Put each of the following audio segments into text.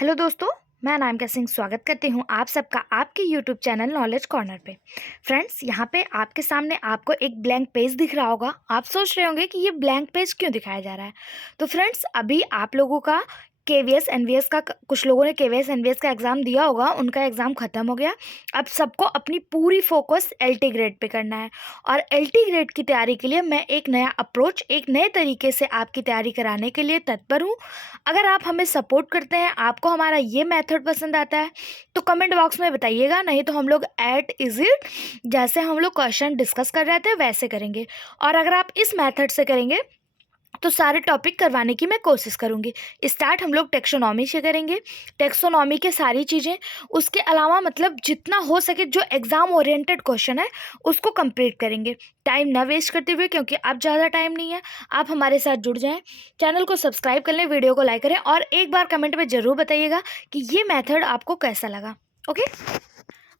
Hello दोस्तों, मैं अनामिका सिंह स्वागत करती हूँ आप सबका आपके यूट्यूब चैनल नॉलेज कॉर्नर पे। फ्रेंड्स, यहाँ पे आपके सामने आपको एक ब्लैंक पेज दिख रहा होगा। आप सोच रहे होंगे कि ये ब्लैंक पेज क्यों दिखाया जा रहा है। तो फ्रेंड्स, अभी आप लोगों का केवीएस एनवीएस का कुछ लोगों ने केवीएस एनवीएस का एग्ज़ाम दिया होगा, उनका एग्ज़ाम ख़त्म हो गया। अब सबको अपनी पूरी फोकस एलटी ग्रेड पे करना है और एलटी ग्रेड की तैयारी के लिए मैं एक नया अप्रोच, एक नए तरीके से आपकी तैयारी कराने के लिए तत्पर हूँ। अगर आप हमें सपोर्ट करते हैं, आपको हमारा ये मेथड पसंद आता है, तो कमेंट बॉक्स में बताइएगा। नहीं तो हम लोग एट इज इट जैसे हम लोग क्वेश्चन डिस्कस कर रहे थे वैसे करेंगे। और अगर आप इस मेथड से करेंगे तो सारे टॉपिक करवाने की मैं कोशिश करूँगी। स्टार्ट हम लोग टेक्सोनॉमी से करेंगे। टेक्सोनॉमी के सारी चीज़ें, उसके अलावा मतलब जितना हो सके जो एग्ज़ाम ओरिएंटेड क्वेश्चन है उसको कंप्लीट करेंगे, टाइम ना वेस्ट करते हुए, क्योंकि अब ज़्यादा टाइम नहीं है। आप हमारे साथ जुड़ जाएं, चैनल को सब्सक्राइब कर लें, वीडियो को लाइक करें और एक बार कमेंट में ज़रूर बताइएगा कि ये मेथड आपको कैसा लगा। ओके,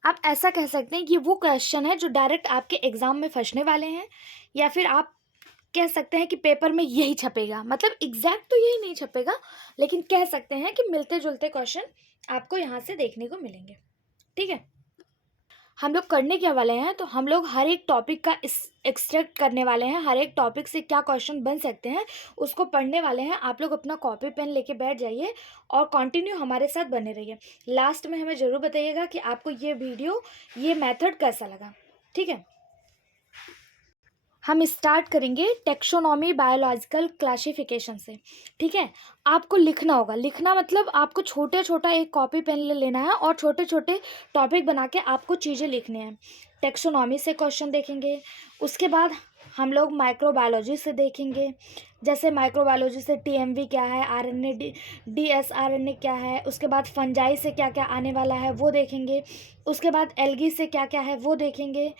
आप ऐसा कह सकते हैं कि वो क्वेश्चन है जो डायरेक्ट आपके एग्ज़ाम में फंसने वाले हैं, या फिर आप कह सकते हैं कि पेपर में यही छपेगा। मतलब एग्जैक्ट तो यही नहीं छपेगा, लेकिन कह सकते हैं कि मिलते जुलते क्वेश्चन आपको यहाँ से देखने को मिलेंगे। ठीक है, हम लोग करने क्या वाले हैं, तो हम लोग हर एक टॉपिक का एक्सट्रैक्ट करने वाले हैं। हर एक टॉपिक से क्या क्वेश्चन बन सकते हैं उसको पढ़ने वाले हैं। आप लोग अपना कॉपी पेन लेके बैठ जाइए और कंटिन्यू हमारे साथ बने रहिए। लास्ट में हमें ज़रूर बताइएगा कि आपको ये वीडियो, ये मेथड कैसा लगा। ठीक है, हम स्टार्ट करेंगे टेक्सोनॉमी बायोलॉजिकल क्लासिफिकेशन से। ठीक है, आपको लिखना होगा। लिखना मतलब आपको छोटे छोटा एक कॉपी पेन ले लेना है और छोटे छोटे टॉपिक बना के आपको चीज़ें लिखनी हैं। टेक्सोनॉमी से क्वेश्चन देखेंगे, उसके बाद हम लोग माइक्रोबायोलॉजी से देखेंगे। जैसे माइक्रोबायोलॉजी से टीएमवी क्या है, आरएनए डीएसआरएनए क्या है, उसके बाद फंजाई से क्या क्या आने वाला है वो देखेंगे। उसके बाद एल्गी से क्या क्या है वो देखेंगे।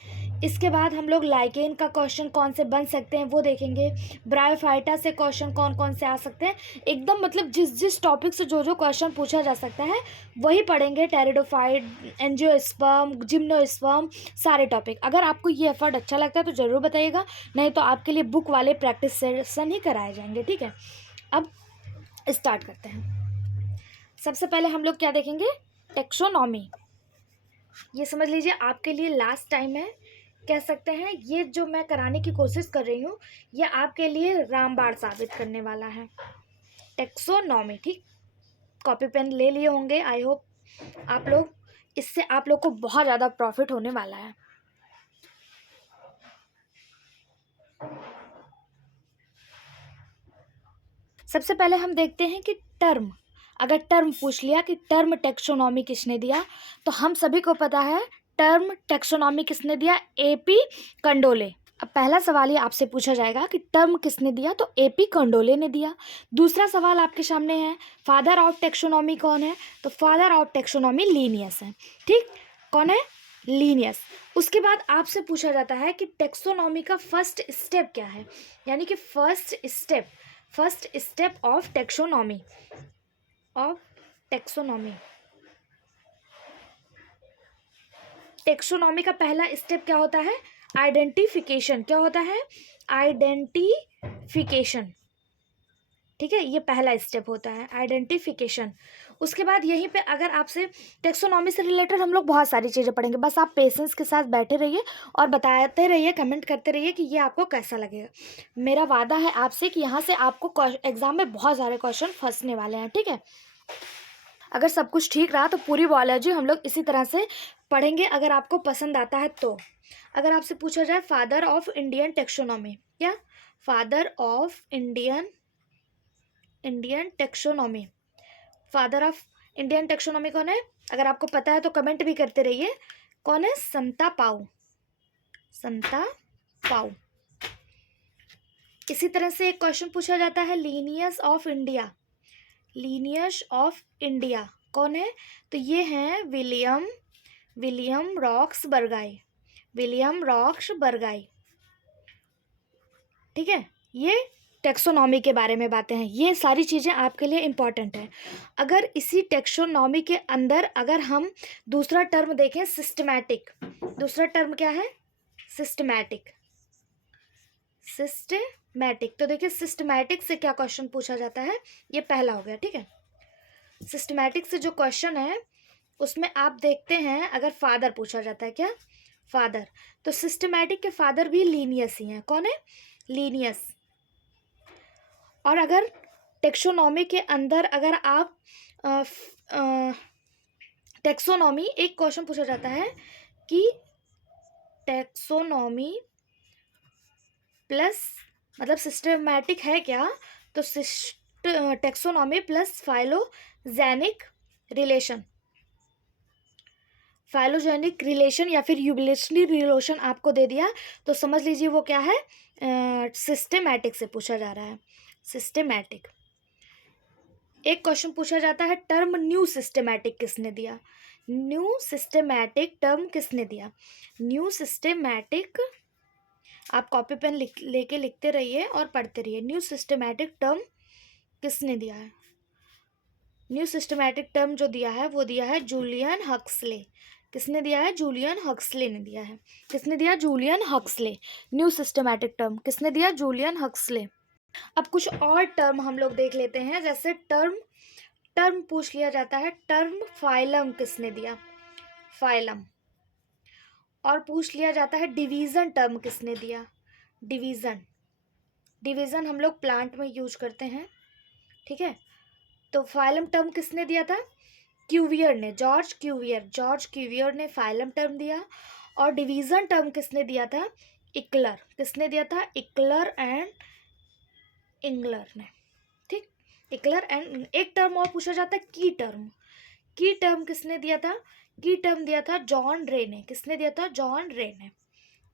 इसके बाद हम लोग लाइकेन का क्वेश्चन कौन से बन सकते हैं वो देखेंगे। ब्रायोफाइटा से क्वेश्चन कौन कौन से आ सकते हैं, एकदम मतलब जिस जिस टॉपिक से जो जो क्वेश्चन पूछा जा सकता है वही पढ़ेंगे। टेरिडोफाइट, एंजियोस्पर्म, जिम्नोस्पर्म, सारे टॉपिक। अगर आपको ये एफर्ट अच्छा लगता है तो ज़रूर बताइएगा, नहीं तो आपके लिए बुक वाले प्रैक्टिस सेशन ही कराए जाएंगे। ठीक है, अब स्टार्ट करते हैं। सबसे पहले हम लोग क्या देखेंगे, टेक्सोनॉमी। ये समझ लीजिए आपके लिए लास्ट टाइम है, कह सकते हैं। ये जो मैं कराने की कोशिश कर रही हूँ ये आपके लिए रामबाण साबित करने वाला है। टेक्सोनॉमी, ठीक, कॉपी पेन ले लिए होंगे। आई होप आप लोग, इससे आप लोग को बहुत ज़्यादा प्रॉफिट होने वाला है। सबसे पहले हम देखते हैं कि टर्म, अगर टर्म पूछ लिया कि टर्म टेक्सोनॉमी किसने दिया, तो हम सभी को पता है टर्म टेक्सोनॉमी किसने दिया, एपी कंडोले। अब पहला सवाल ये आपसे पूछा जाएगा कि टर्म किसने दिया, तो एपी कंडोले ने दिया। दूसरा सवाल आपके सामने है, फादर ऑफ टेक्सोनॉमी कौन है, तो फादर ऑफ टेक्सोनॉमी लीनियस है। ठीक, कौन है, लीनियस। उसके बाद आपसे पूछा जाता है कि टेक्सोनॉमी का फर्स्ट स्टेप क्या है, यानी कि first step of taxonomy, taxonomy का पहला स्टेप क्या होता है, आइडेंटिफिकेशन। क्या होता है, आइडेंटिफिकेशन। ठीक है, ये पहला स्टेप होता है, आइडेंटिफिकेशन। उसके बाद यहीं पे अगर आपसे टेक्सोनॉमी से रिलेटेड हम लोग बहुत सारी चीज़ें पढ़ेंगे। बस आप पेशेंस के साथ बैठे रहिए और बताते रहिए, कमेंट करते रहिए कि ये आपको कैसा लगेगा। मेरा वादा है आपसे कि यहाँ से आपको एग्जाम में बहुत सारे क्वेश्चन फंसने वाले हैं। ठीक है, अगर सब कुछ ठीक रहा तो पूरी बायोलॉजी हम लोग इसी तरह से पढ़ेंगे, अगर आपको पसंद आता है तो। अगर आपसे पूछा जाए फादर ऑफ इंडियन टेक्सोनॉमी, क्या, father of Indian taxonomy, father of Indian taxonomy कौन है, अगर आपको पता है तो कमेंट भी करते रहिए। कौन है, समता पाउ, समता पाउ। इसी तरह से एक क्वेश्चन पूछा जाता है, Linnaeus of India, Linnaeus of India कौन है, तो ये हैं विलियम रॉक्स बर्गाई, विलियम रॉक्स बर्गाई। ठीक है, ये टेक्सोनॉमी के बारे में बातें हैं। ये सारी चीज़ें आपके लिए इम्पॉर्टेंट है। अगर इसी टेक्सोनॉमी के अंदर अगर हम दूसरा टर्म देखें, सिस्टमैटिक, दूसरा टर्म क्या है, सिस्टमैटिक, सिस्टमैटिक। तो देखिए सिस्टमैटिक से क्या क्वेश्चन पूछा जाता है, ये पहला हो गया। ठीक है, सिस्टमैटिक से जो क्वेश्चन है उसमें आप देखते हैं, अगर फादर पूछा जाता है, क्या फादर, तो सिस्टमैटिक के फादर भी लीनियस ही हैं। कौन है? लीनियस। और अगर टेक्सोनॉमी के अंदर अगर आप टेक्सोनॉमी, एक क्वेश्चन पूछा जाता है कि टेक्सोनॉमी प्लस मतलब सिस्टमैटिक है क्या, तो taxonomy plus phylogenic relation, phylogenic relation या फिर यूबिलेशनरी रिलेशन आपको दे दिया, तो समझ लीजिए वो क्या है, सिस्टमैटिक से पूछा जा रहा है, सिस्टमैटिक। एक क्वेश्चन पूछा जाता है टर्म न्यू सिस्टमैटिक किसने दिया, न्यू सिस्टमैटिक टर्म किसने दिया, न्यू सिस्टमैटिक, आप कॉपी पेन लेके लिखते रहिए और पढ़ते रहिए, न्यू सिस्टमैटिक टर्म किसने दिया है। न्यू सिस्टमैटिक टर्म जो दिया है वो दिया है जूलियन हक्सले। किसने दिया है? जूलियन हक्सले ने दिया है। किसने दिया? Julian Huxley. New systematic term किसने दिया? Julian Huxley. अब कुछ और टर्म हम लोग देख लेते हैं, जैसे टर्म पूछ लिया जाता है, टर्म फाइलम किसने दिया, फाइलम। और पूछ लिया जाता है डिवीज़न टर्म किसने दिया, डिवीज़न हम लोग प्लांट में यूज करते हैं, ठीक है। तो फाइलम टर्म किसने दिया था? क्यूवियर ने, जॉर्ज क्यूवियर ने फाइलम टर्म दिया। और डिवीज़न टर्म किसने दिया था? इक्लर। किसने दिया था? इक्लर एंड इंगलर ने, ठीक। इक्लर एंड, एक टर्म और पूछा जाता है की टर्म किसने दिया था? की टर्म दिया था जॉन रे ने। किसने दिया था? जॉन रे ने,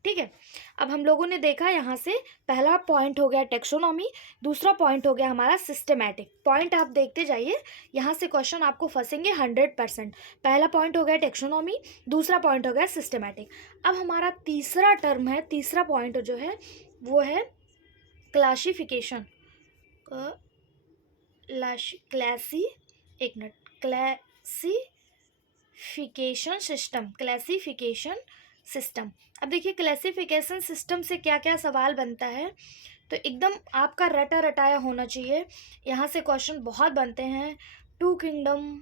ठीक है। अब हम लोगों ने देखा यहाँ से पहला पॉइंट हो गया टेक्सोनॉमी, दूसरा पॉइंट हो गया हमारा सिस्टमैटिक। पॉइंट आप देखते जाइए, यहाँ से क्वेश्चन आपको फंसेंगे 100%। पहला पॉइंट हो गया टेक्सोनॉमी, दूसरा पॉइंट हो गया सिस्टमैटिक। अब हमारा तीसरा टर्म है, तीसरा पॉइंट जो है वो है क्लासिफिकेशन, क्लासिफिकेशन सिस्टम। अब देखिए क्लासिफिकेशन सिस्टम से क्या क्या सवाल बनता है, तो एकदम आपका रटा रटाया होना चाहिए। यहाँ से क्वेश्चन बहुत बनते हैं, 2 किंगडम,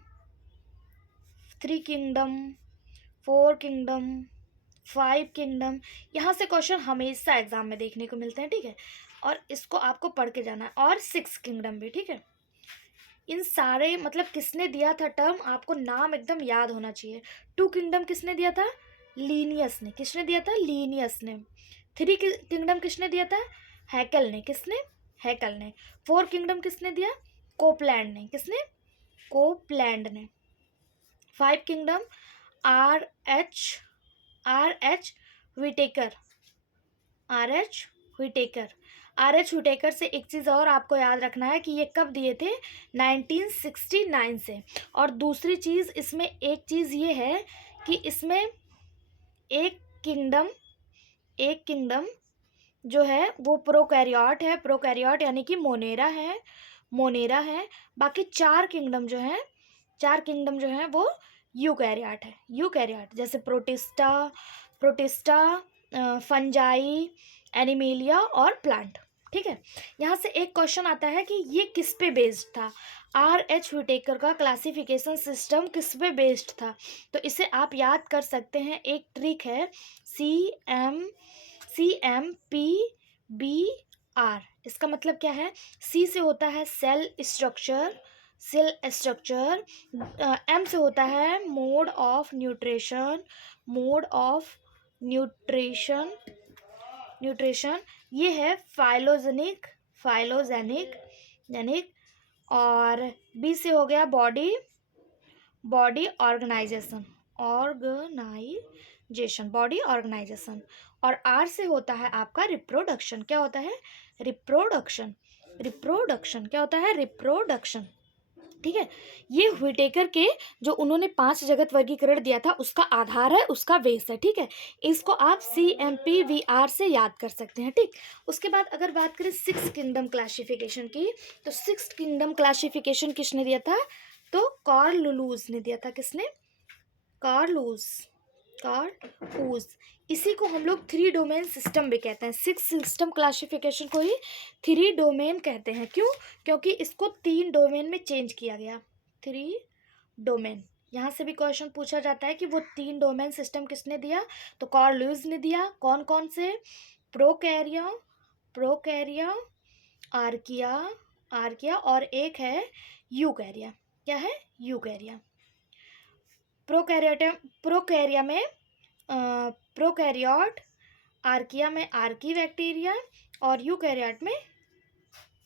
3 किंगडम, 4 किंगडम, 5 किंगडम, यहाँ से क्वेश्चन हमेशा एग्जाम में देखने को मिलते हैं, ठीक है। और इसको आपको पढ़ के जाना है। और 6 किंगडम भी, ठीक है। इन सारे मतलब किसने दिया था टर्म, आपको नाम एकदम याद होना चाहिए। 2 किंगडम किसने दिया था? लीनियस ने। किसने दिया था? लीनियस ने। 3 किंगडम किसने दिया था? हैकल ने। किसने? हैकल ने। 4 किंगडम किसने दिया? कोपलैंड ने। किसने? कोपलैंड ने। 5 kingdom R H Whittaker. R H Whittaker से एक चीज़ और आपको याद रखना है कि ये कब दिए थे? 1969 से। और दूसरी चीज़ इसमें, एक चीज़ ये है कि इसमें एक किंगडम जो है वो प्रोकैरियोट है, प्रोकैरियोट यानी कि मोनेरा है। बाकी 4 किंगडम जो है वो यूकैरियोट है, जैसे प्रोटिस्टा, फंजाई, एनिमेलिया और प्लांट, ठीक है। यहाँ से एक क्वेश्चन आता है कि ये किस पे बेस्ड था, आर एच विटेकर का क्लासिफिकेशन सिस्टम किस पे बेस्ड था, तो इसे आप याद कर सकते हैं। एक ट्रिक है, CMPBR। इसका मतलब क्या है? C से होता है सेल स्ट्रक्चर, M से होता है मोड ऑफ न्यूट्रिशन, ये है फाइलोजेनिक, और B से हो गया बॉडी ऑर्गेनाइजेशन, बॉडी ऑर्गेनाइजेशन। और R से होता है आपका रिप्रोडक्शन। क्या होता है? रिप्रोडक्शन। क्या होता है? रिप्रोडक्शन, ठीक है। ये व्हिटेकर के जो उन्होंने 5 जगत वर्गीकरण दिया था उसका आधार है, उसका बेस है, ठीक है। इसको आप CMPVR से याद कर सकते हैं, ठीक। उसके बाद अगर बात करें 6 किंगडम क्लासिफिकेशन की, तो 6 किंगडम क्लासिफिकेशन किसने दिया था? तो कार्ल लुलूज ने दिया था। किसने? कार्लूज। इसी को हम लोग 3 डोमेन सिस्टम भी कहते हैं। 6 सिस्टम क्लासिफिकेशन को ही 3 डोमेन कहते हैं। क्यों? क्योंकि इसको 3 डोमेन में चेंज किया गया, 3 डोमेन। यहाँ से भी क्वेश्चन पूछा जाता है कि वो 3 डोमेन सिस्टम किसने दिया, तो कार्ल लुईस ने दिया। कौन कौन से, प्रोकैरिया, आर्किया और एक है यूकैरिया। क्या है, यूकैरिया। प्रोकैरिया में प्रोकैरियोट, आर्किया में आर्की बैक्टीरिया और यूकैरियोट में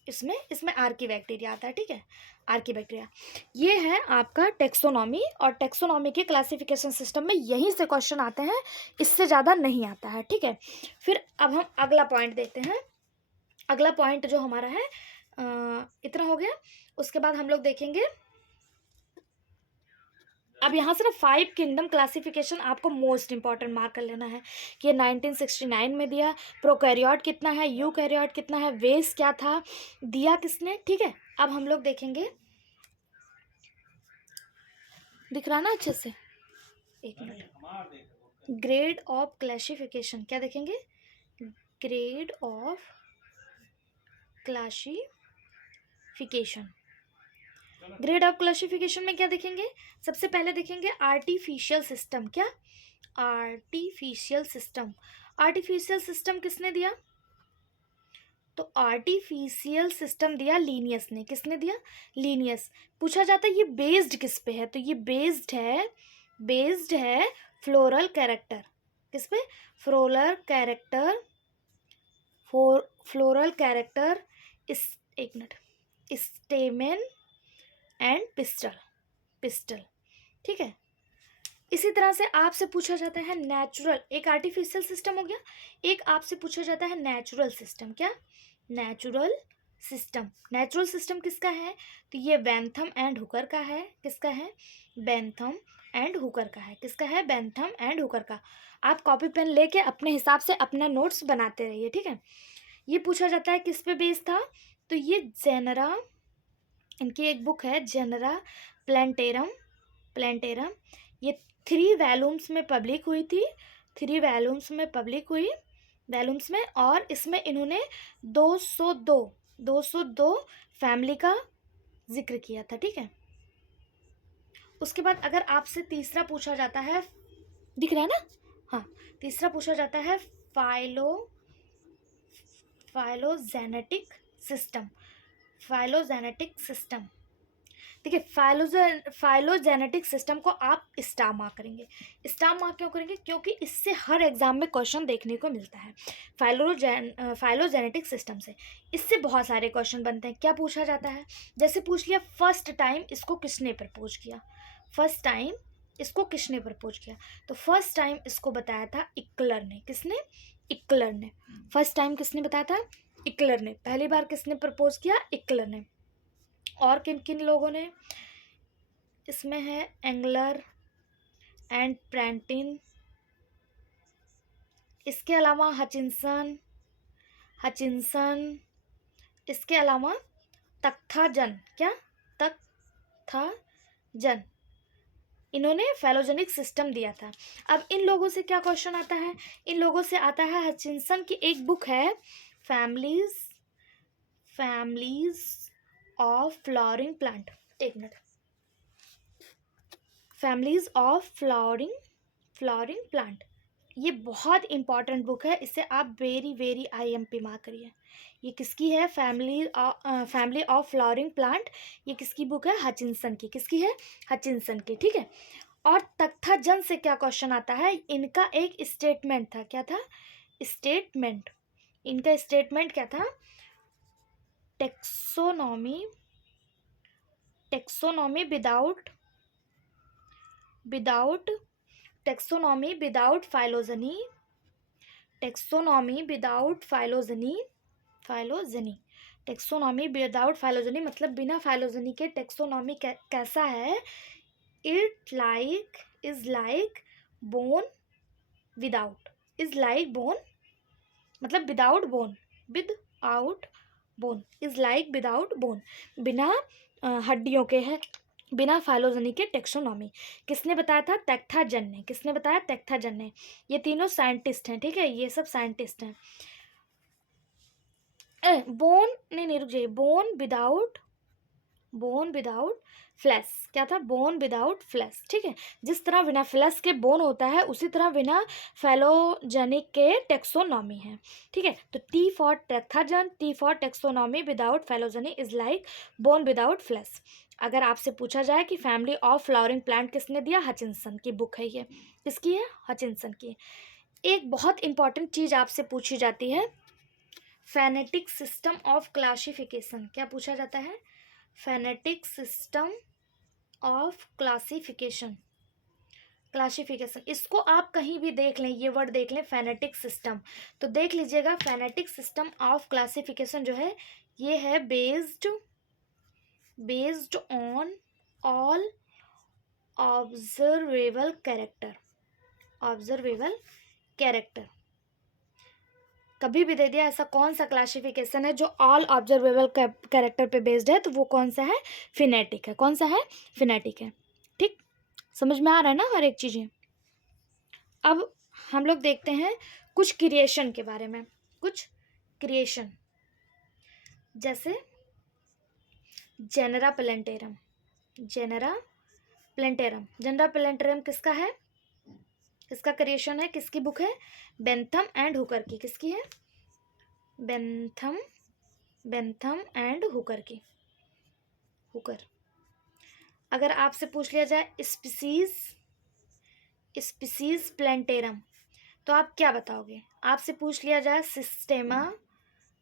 इसमें आर्की बैक्टीरिया आता है। ठीक है, आर्की बैक्टीरिया। ये है आपका टेक्सोनॉमी, और टेक्सोनॉमी के क्लासिफिकेशन सिस्टम में यहीं से क्वेश्चन आते हैं, इससे ज़्यादा नहीं आता है। ठीक है, फिर अब हम अगला पॉइंट देखते हैं। अगला पॉइंट जो हमारा है इतना हो गया। उसके बाद हम लोग देखेंगे, अब यहाँ से ना 5 किंगडम क्लासिफिकेशन आपको मोस्ट इंपॉर्टेंट मार्क कर लेना है कि ये 1969 में दिया। प्रोकैरियोट कितना है, यूकैरियोट कितना है, वेस क्या था, दिया किसने। ठीक है, अब हम लोग देखेंगे, दिख रहा ना अच्छे से, एक मिनट। ग्रेड ऑफ क्लासिफिकेशन क्या देखेंगे, grade of classification. Grade of classification में क्या देखेंगे, सबसे पहले देखेंगे आर्टिफिशियल सिस्टम। क्या, आर्टिफिशियल सिस्टम। आर्टिफिशियल सिस्टम किसने दिया, तो आर्टिफिशियल सिस्टम दिया लीनियस ने। किसने दिया, लीनियस। पूछा जाता है ये बेस्ड किस पे है, तो ये बेस्ड है फ्लोरल कैरेक्टर। किस पे, फ्लोरल कैरेक्टर इस, एक मिनट, स्टेमेन एंड पिस्टल। ठीक है, इसी तरह से आपसे पूछा जाता है नेचुरल, एक आर्टिफिशियल सिस्टम हो गया, एक आपसे पूछा जाता है नेचुरल सिस्टम। क्या, नेचुरल सिस्टम किसका है, तो ये बेंथम एंड हुकर का है। किसका है, बेंथम एंड हुकर का है। किसका है, बेंथम एंड हुकर का। आप कॉपी पेन लेके अपने हिसाब से अपना नोट्स बनाते रहिए। ठीक है, ये पूछा जाता है किस पे बेस्ड था, तो ये जेनरा, इनकी एक बुक है जेनरा प्लेंटेरम। ये 3 वॉल्यूम्स में पब्लिक हुई थी, 3 वॉल्यूम्स में, और इसमें इन्होंने 202 फैमिली का जिक्र किया था। ठीक है, उसके बाद अगर आपसे तीसरा पूछा जाता है, दिख रहा है ना, हाँ, तीसरा पूछा जाता है फाइलोजेनेटिक सिस्टम। देखिए, फाइलोजेनेटिक सिस्टम को आप स्टार मार्क करेंगे। स्टार मार्क क्यों करेंगे, क्योंकि इससे हर एग्जाम में क्वेश्चन देखने को मिलता है। फाइलोजेनेटिक सिस्टम से इससे बहुत सारे क्वेश्चन बनते हैं। क्या पूछा जाता है, जैसे पूछ लिया फर्स्ट टाइम इसको किसने प्रपोज किया, तो फर्स्ट टाइम इसको बताया था इक्लर ने। किसने, इक्लर ने। फर्स्ट टाइम किसने बताया था, इक्लर ने। पहली बार किसने प्रपोज किया, इक्लर ने। और किन किन लोगों ने, इसमें है एंगलर एंड प्रेंटिन, इसके अलावा हचिंसन, इसके अलावा तख्ताजन। क्या, तख्ताजन, इन्होंने फेलोजेनिक सिस्टम दिया था। अब इन लोगों से क्या क्वेश्चन आता है, इन लोगों से आता है, हचिंसन की एक बुक है फैमिलीज ऑफ फ्लावरिंग प्लांट। एक minute, families of flowering plant, ये बहुत इंपॉर्टेंट बुक है, इसे आप वेरी IMP मार्क करिए। ये किसकी है, फैमिली ऑफ फ्लावरिंग प्लांट, ये किसकी बुक है, हचिंसन की। किसकी है, हचिंसन की। ठीक है, और तख्ताजन से क्या क्वेश्चन आता है, इनका एक स्टेटमेंट था। क्या था, स्टेटमेंट, इनका स्टेटमेंट क्या था, टेक्सोनॉमी विदाउट फाइलोजेनी, मतलब बिना फाइलोजेनी के टेक्सोनॉमी कैसा है, is like bone without bone, is like without bone, बिना हड्डियों के है, बिना फाइलोजेनी के टेक्सोनॉमी। किसने बताया था, तख्ताजन ने। किसने बताया, तख्ताजन ने। ये तीनों साइंटिस्ट हैं। ठीक है, ये सब साइंटिस्ट हैं। बोन नहीं रुक जाइए, बोन विदाउट फ्लैश, क्या था, बोन विदाउट फ्लैश, ठीक है। जिस तरह बिना फ्लैश के बोन होता है उसी तरह बिना फेलोजेनिक के टेक्सोनॉमी है, ठीक है। तो T for Takhtajan, T for taxonomy without phylogeny is like bone without flesh. अगर आपसे पूछा जाए कि फैमिली ऑफ फ्लावरिंग प्लांट किसने दिया, हचिंसन की बुक है ये, किसकी है, हचिंसन की। एक बहुत इंपॉर्टेंट चीज आपसे पूछी जाती है, फेनेटिक सिस्टम ऑफ क्लासिफिकेशन, क्या पूछा जाता है, phonetic system of classification, classification. इसको आप कहीं भी देख लें, ये वर्ड देख लें फेनेटिक सिस्टम, तो देख लीजिएगा फेनेटिक सिस्टम ऑफ क्लासिफिकेशन जो है ये है based on all observable character, observable character. कभी भी दे दिया ऐसा कौन सा क्लासिफिकेशन है जो ऑल ऑब्जर्वेबल कैरेक्टर पे बेस्ड है, तो वो कौन सा है, फिनेटिक है। कौन सा है, फिनेटिक है, ठीक। समझ में आ रहा है ना हर एक चीज़ें। अब हम लोग देखते हैं कुछ क्रिएशन के बारे में, कुछ क्रिएशन, जैसे जेनरा प्लेंटेरम, जेनरा प्लेंटेरम, जेनरा प्लेंटेरम किसका है, किसका क्रिएशन है, किसकी बुक है, बेंथम एंड हुकर की, किसकी है, बेंथम एंड हुकर की, हुकर। अगर आपसे पूछ लिया जाए स्पीसीज प्लेंटेरम, तो आप क्या बताओगे, आपसे पूछ लिया जाए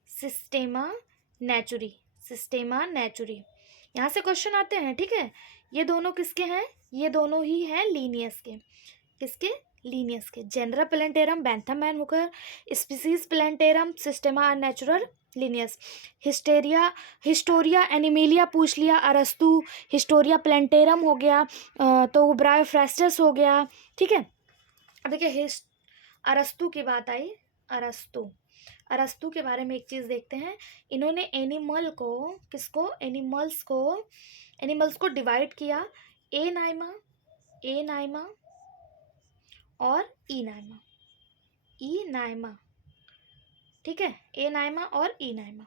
सिस्टेमा नेचुरी, सिस्टेमा नेचुरी, यहाँ से क्वेश्चन आते हैं, ठीक है। ये दोनों किसके हैं, ये दोनों ही हैं लीनियस के, किसके, लीनियस के। Genera Plantarum Bentham and Hooker, Species Plantarum Systema Naturae Linnaeus. Historia Animalium पूछ लिया, अरस्तु, हिस्टोरिया प्लेंटेरम हो गया, तो ब्रायोफ्रेस्टस हो गया, ठीक है। अब देखिए अरस्तु की बात आई, अरस्तु के बारे में एक चीज़ देखते हैं। इन्होंने एनिमल्स को डिवाइड किया, ए नाइमा और ई नाइमा, ठीक है, ए नाइमा और ई नाइमा।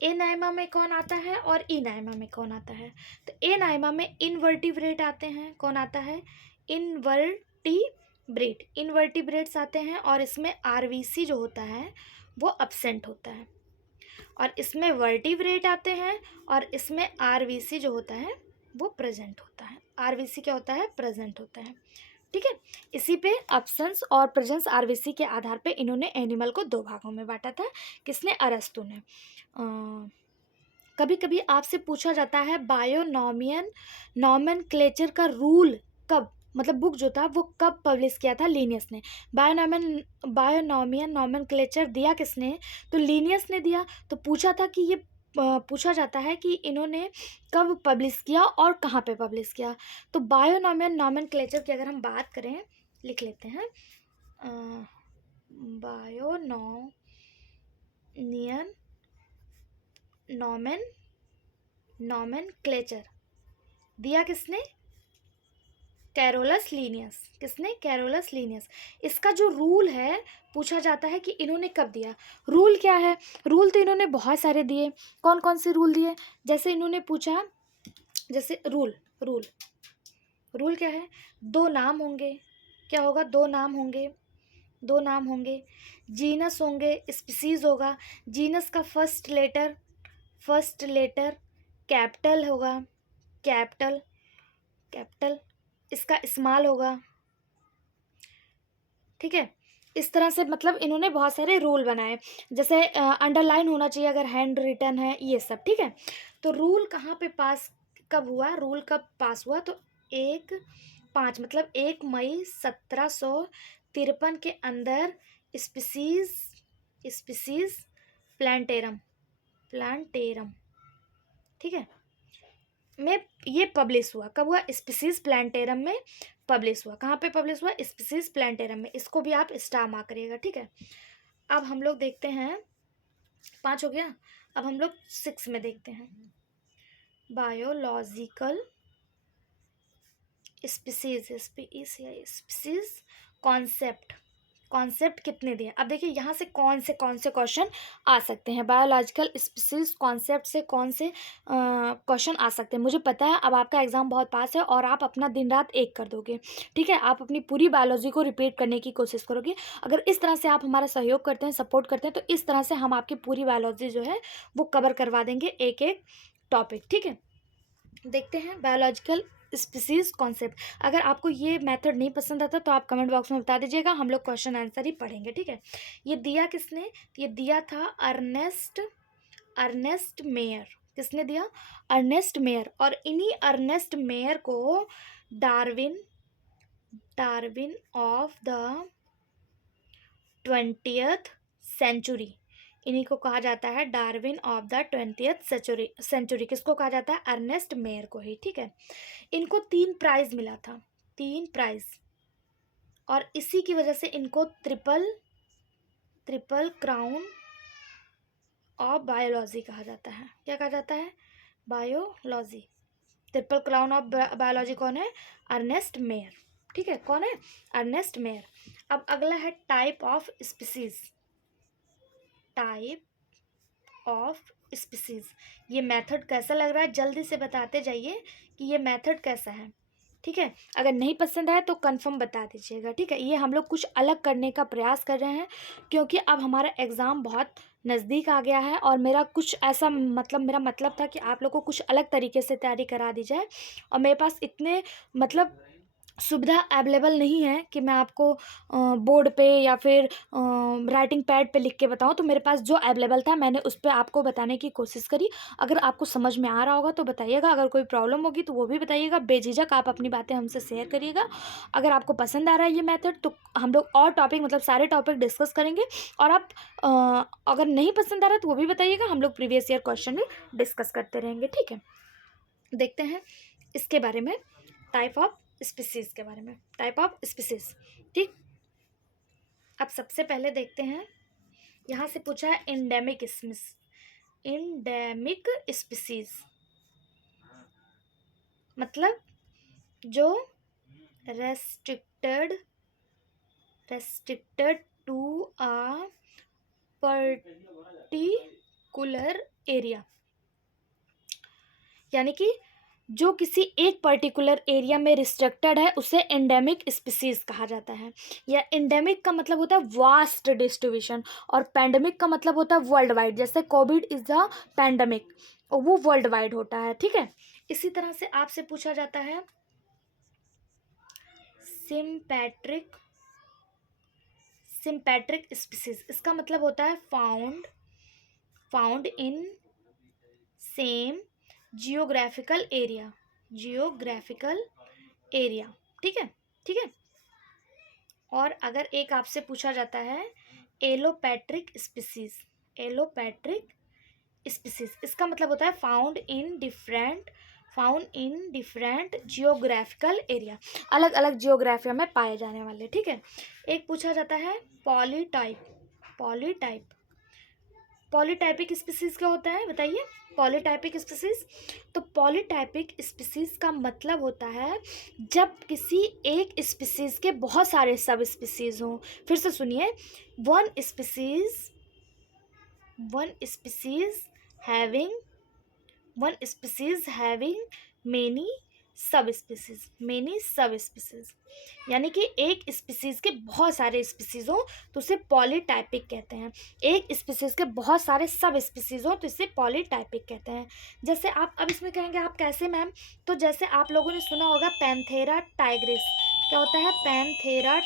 ए नाइमा में कौन आता है और ई नाइमा में कौन आता है, तो ए नाइमा में इनवर्टिब्रेट आते हैं, कौन आता है, इनवर्टिब्रेट्स आते हैं, और इसमें आरवीसी जो होता है वो अब्सेंट होता है, और इसमें वर्टिब्रेट आते हैं और इसमें आरवीसी जो होता है वो प्रेजेंट होता है, आरवीसी क्या होता है, प्रेजेंट होता है, ठीक है। इसी पे अब्सेंस और प्रेजेंस आरवीसी के आधार पे इन्होंने एनिमल को दो भागों में बांटा था, किसने, अरस्तु ने। कभी कभी आपसे पूछा जाता है नॉमेनक्लेचर का रूल कब, मतलब बुक जो था वो कब पब्लिश किया था, लीनियस ने। बायोनॉमियन नॉमेनक्लेचर दिया किसने, तो लीनियस ने दिया। तो पूछा था कि ये पूछा जाता है कि इन्होंने कब पब्लिश किया और कहाँ पे पब्लिश किया। तो बायोनॉमियन नॉमेनक्लेचर की अगर हम बात करें, लिख लेते हैं, बायोनॉमियन नॉमेनक्लेचर दिया किसने, कैरोलस लीनियस, किसने, कैरोलस लीनियस। इसका जो रूल है पूछा जाता है कि इन्होंने कब दिया, रूल क्या है, रूल तो इन्होंने बहुत सारे दिए, कौन कौन से रूल दिए, जैसे इन्होंने पूछा, जैसे रूल क्या है, दो नाम होंगे, क्या होगा, दो नाम होंगे, जीनस होंगे, स्पीसीज होगा, जीनस का फर्स्ट लेटर कैपिटल होगा, कैपिटल, इसका स्मॉल होगा, ठीक है। इस तरह से मतलब इन्होंने बहुत सारे रूल बनाए, जैसे अंडरलाइन होना चाहिए अगर हैंड रिटन है, ये सब, ठीक है। तो रूल कहाँ पे पास कब हुआ, रूल कब पास हुआ, तो 1/5 मतलब 1 मई 1753 के अंदर स्पीसीज प्लांटेरम, ठीक है, में ये पब्लिश हुआ, कब हुआ, स्पीसीज प्लांटेरम में पब्लिश हुआ। कहाँ पे पब्लिश हुआ, स्पीसीज प्लांटेरम में, इसको भी आप स्टार मार्क करिएगा, ठीक है। अब हम लोग देखते हैं, 5 हो गया, अब हम लोग 6 में देखते हैं, बायोलॉजिकल स्पीसीज कॉन्सेप्ट, कॉन्सेप्ट कितने दिए। अब देखिए यहाँ से कौन से क्वेश्चन आ सकते हैं, बायोलॉजिकल स्पीसीज कॉन्सेप्ट से कौन से क्वेश्चन आ सकते हैं। मुझे पता है अब आपका एग्ज़ाम बहुत पास है और आप अपना दिन रात एक कर दोगे, ठीक है। आप अपनी पूरी बायोलॉजी को रिपीट करने की कोशिश करोगे। अगर इस तरह से आप हमारा सहयोग करते हैं, सपोर्ट करते हैं, तो इस तरह से हम आपकी पूरी बायोलॉजी जो है वो कवर करवा देंगे, एक एक टॉपिक, ठीक है। देखते हैं बायोलॉजिकल स्पीसीज कॉन्सेप्ट। अगर आपको ये मेथड नहीं पसंद आता तो आप कमेंट बॉक्स में बता दीजिएगा, हम लोग क्वेश्चन आंसर ही पढ़ेंगे, ठीक है। ये दिया किसने, ये दिया था अर्नेस्ट मेयर। किसने दिया, अर्नेस्ट मेयर। और इन्हीं अर्नेस्ट मेयर को Darwin of the 20th century, इन्हीं को कहा जाता है Darwin of the 20th century. किसको कहा जाता है, अर्नेस्ट मेयर को ही, ठीक है। इनको 3 प्राइज मिला था, 3 प्राइज, और इसी की वजह से इनको ट्रिपल क्राउन ऑफ बायोलॉजी कहा जाता है। क्या कहा जाता है, biology. Triple crown of biology कौन है, अर्नेस्ट मेयर, ठीक है। कौन है, अर्नेस्ट मेयर। अब अगला है type of species, type of species. ये मेथड कैसा लग रहा है जल्दी से बताते जाइए कि ये मेथड कैसा है, ठीक है। अगर नहीं पसंद आए तो कंफर्म बता दीजिएगा, ठीक है। ये हम लोग कुछ अलग करने का प्रयास कर रहे हैं क्योंकि अब हमारा एग्ज़ाम बहुत नज़दीक आ गया है और मेरा कुछ ऐसा मेरा मतलब था कि आप लोग को कुछ अलग तरीके से तैयारी करा दी जाए। और मेरे पास इतने सुविधा अवेलेबल नहीं है कि मैं आपको बोर्ड पे या फिर राइटिंग पैड पे लिख के बताऊं। तो मेरे पास जो अवेलेबल था मैंने उस पर आपको बताने की कोशिश करी। अगर आपको समझ में आ रहा होगा तो बताइएगा, अगर कोई प्रॉब्लम होगी तो वो भी बताइएगा। बेझिझक आप अपनी बातें हमसे शेयर करिएगा। अगर आपको पसंद आ रहा है ये मेथड तो हम लोग और टॉपिक सारे टॉपिक डिस्कस करेंगे। और आप अगर नहीं पसंद आ रहा तो वो भी बताइएगा, हम लोग प्रीवियस ईयर क्वेश्चन भी डिस्कस करते रहेंगे, ठीक है। देखते हैं इसके बारे में, टाइप ऑफ स्पीसीज के बारे में, टाइप ऑफ स्पीसीज, ठीक। अब सबसे पहले देखते हैं, यहाँ से पूछा है इंडेमिक स्पीसीज, मतलब जो restricted to a particular area, यानी कि जो किसी एक पर्टिकुलर एरिया में रिस्ट्रिक्टेड है उसे एंडेमिक स्पीसीज कहा जाता है। या एंडेमिक का मतलब होता है वास्ट डिस्ट्रीब्यूशन और पैंडेमिक का मतलब होता है वर्ल्ड वाइड। जैसे कोविड इज अ पैंडेमिक, वो वर्ल्ड वाइड होता है, ठीक है। इसी तरह से आपसे पूछा जाता है सिम्पैट्रिक स्पीसीज। इसका मतलब होता है found in same geographical area, ठीक है, ठीक है। और अगर एक आपसे पूछा जाता है एलोपैट्रिक स्पीसीज, इसका मतलब होता है found in different geographical area, अलग अलग जियोग्राफिया में पाए जाने वाले, ठीक है। एक पूछा जाता है पॉलीटाइपिक स्पीसीज क्या होता है बताइए। पॉलीटाइपिक स्पीसीज, तो पॉलीटाइपिक स्पीसीज का मतलब होता है जब किसी एक स्पीसीज के बहुत सारे सब स्पीसीज हों। फिर से सुनिए, one species having many sub species, यानी कि एक स्पीसीज के बहुत सारे स्पीसीज हो तो उसे पॉलीटाइपिक कहते हैं। एक स्पीसीज के बहुत सारे सब स्पीसीज हो तो इसे पॉलीटाइपिक कहते हैं। जैसे आप अब इसमें कहेंगे आप कैसे मैम, तो जैसे आप लोगों ने सुना होगा पैंथेरा टाइग्रिस। क्या होता है, पैंथेरा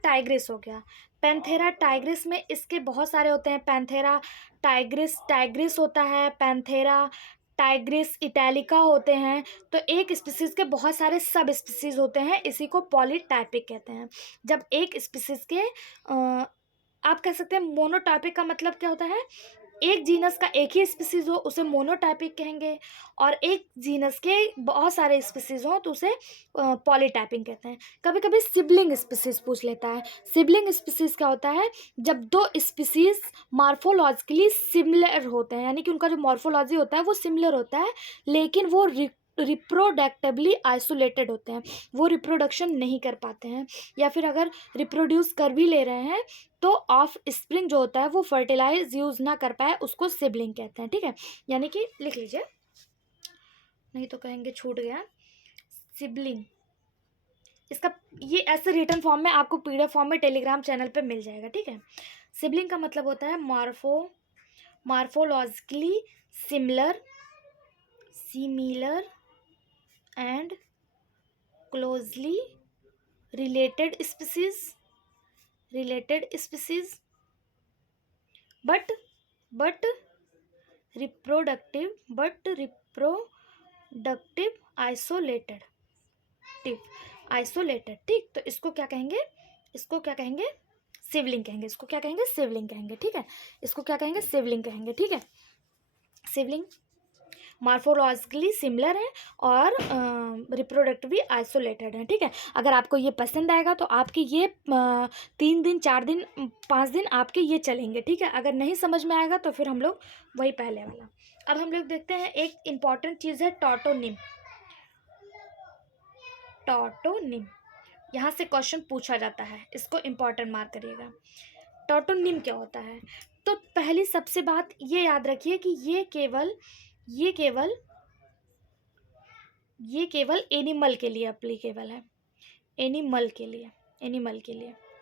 टाइग्रिस हो गया। पैंथेरा टाइग्रिस में इसके बहुत सारे होते हैं। पैंथेरा टाइग्रिस होता है, पैंथेरा टाइग्रिस इटैलिका होते हैं। तो एक स्पीसीज के बहुत सारे सब स्पीसीज होते हैं, इसी को पॉलीटाइपिक कहते हैं। जब एक स्पीसीज के आप कह सकते हैं मोनोटाइपिक का मतलब क्या होता है, एक जीनस का एक ही स्पीसीज हो उसे मोनोटाइपिक कहेंगे, और एक जीनस के बहुत सारे स्पीसीज हो तो उसे पॉलीटाइपिक कहते हैं। कभी कभी सिबलिंग स्पीसीज पूछ लेता है। सिबलिंग स्पीसीज क्या होता है, जब दो स्पीसीज मॉर्फोलॉजिकली सिमिलर होते हैं, यानी कि उनका जो मॉर्फोलॉजी होता है वो सिमिलर होता है लेकिन वो रिप्रोडक्टिवली आइसोलेटेड होते हैं, वो रिप्रोडक्शन नहीं कर पाते हैं, या फिर अगर रिप्रोड्यूस कर भी ले रहे हैं तो ऑफ स्प्रिंग जो होता है वो फर्टिलाइज यूज़ ना कर पाए, उसको सिबलिंग कहते हैं। ठीक है, यानी कि लिख लीजिए, नहीं तो कहेंगे छूट गया। सिबलिंग, इसका ये ऐसे रिटर्न फॉर्म में आपको पीडीएफ फॉर्म में टेलीग्राम चैनल पे मिल जाएगा। ठीक है, सिबलिंग का मतलब होता है morphologically similar and closely related species but reproductive isolated. ठीक, तो इसको क्या कहेंगे, सिबलिंग कहेंगे। ठीक है, इसको क्या कहेंगे, सिबलिंग कहेंगे। ठीक है, सिबलिंग मॉर्फोलॉजिकली सिमिलर है और रिप्रोडक्टिवली आइसोलेटेड है। ठीक है, अगर आपको ये पसंद आएगा तो आपके ये 3 दिन 4 दिन 5 दिन आपके ये चलेंगे। ठीक है, अगर नहीं समझ में आएगा तो फिर हम लोग वही पहले वाला। अब हम लोग देखते हैं, एक इम्पॉर्टेंट चीज़ है टॉटोनिम। यहाँ से क्वेश्चन पूछा जाता है, इसको इम्पॉर्टेंट मार्क करिएगा। टॉटोनिम क्या होता है? तो पहली सबसे बात ये याद रखिए कि ये केवल एनिमल के लिए एप्लीकेबल है, एनिमल के लिए।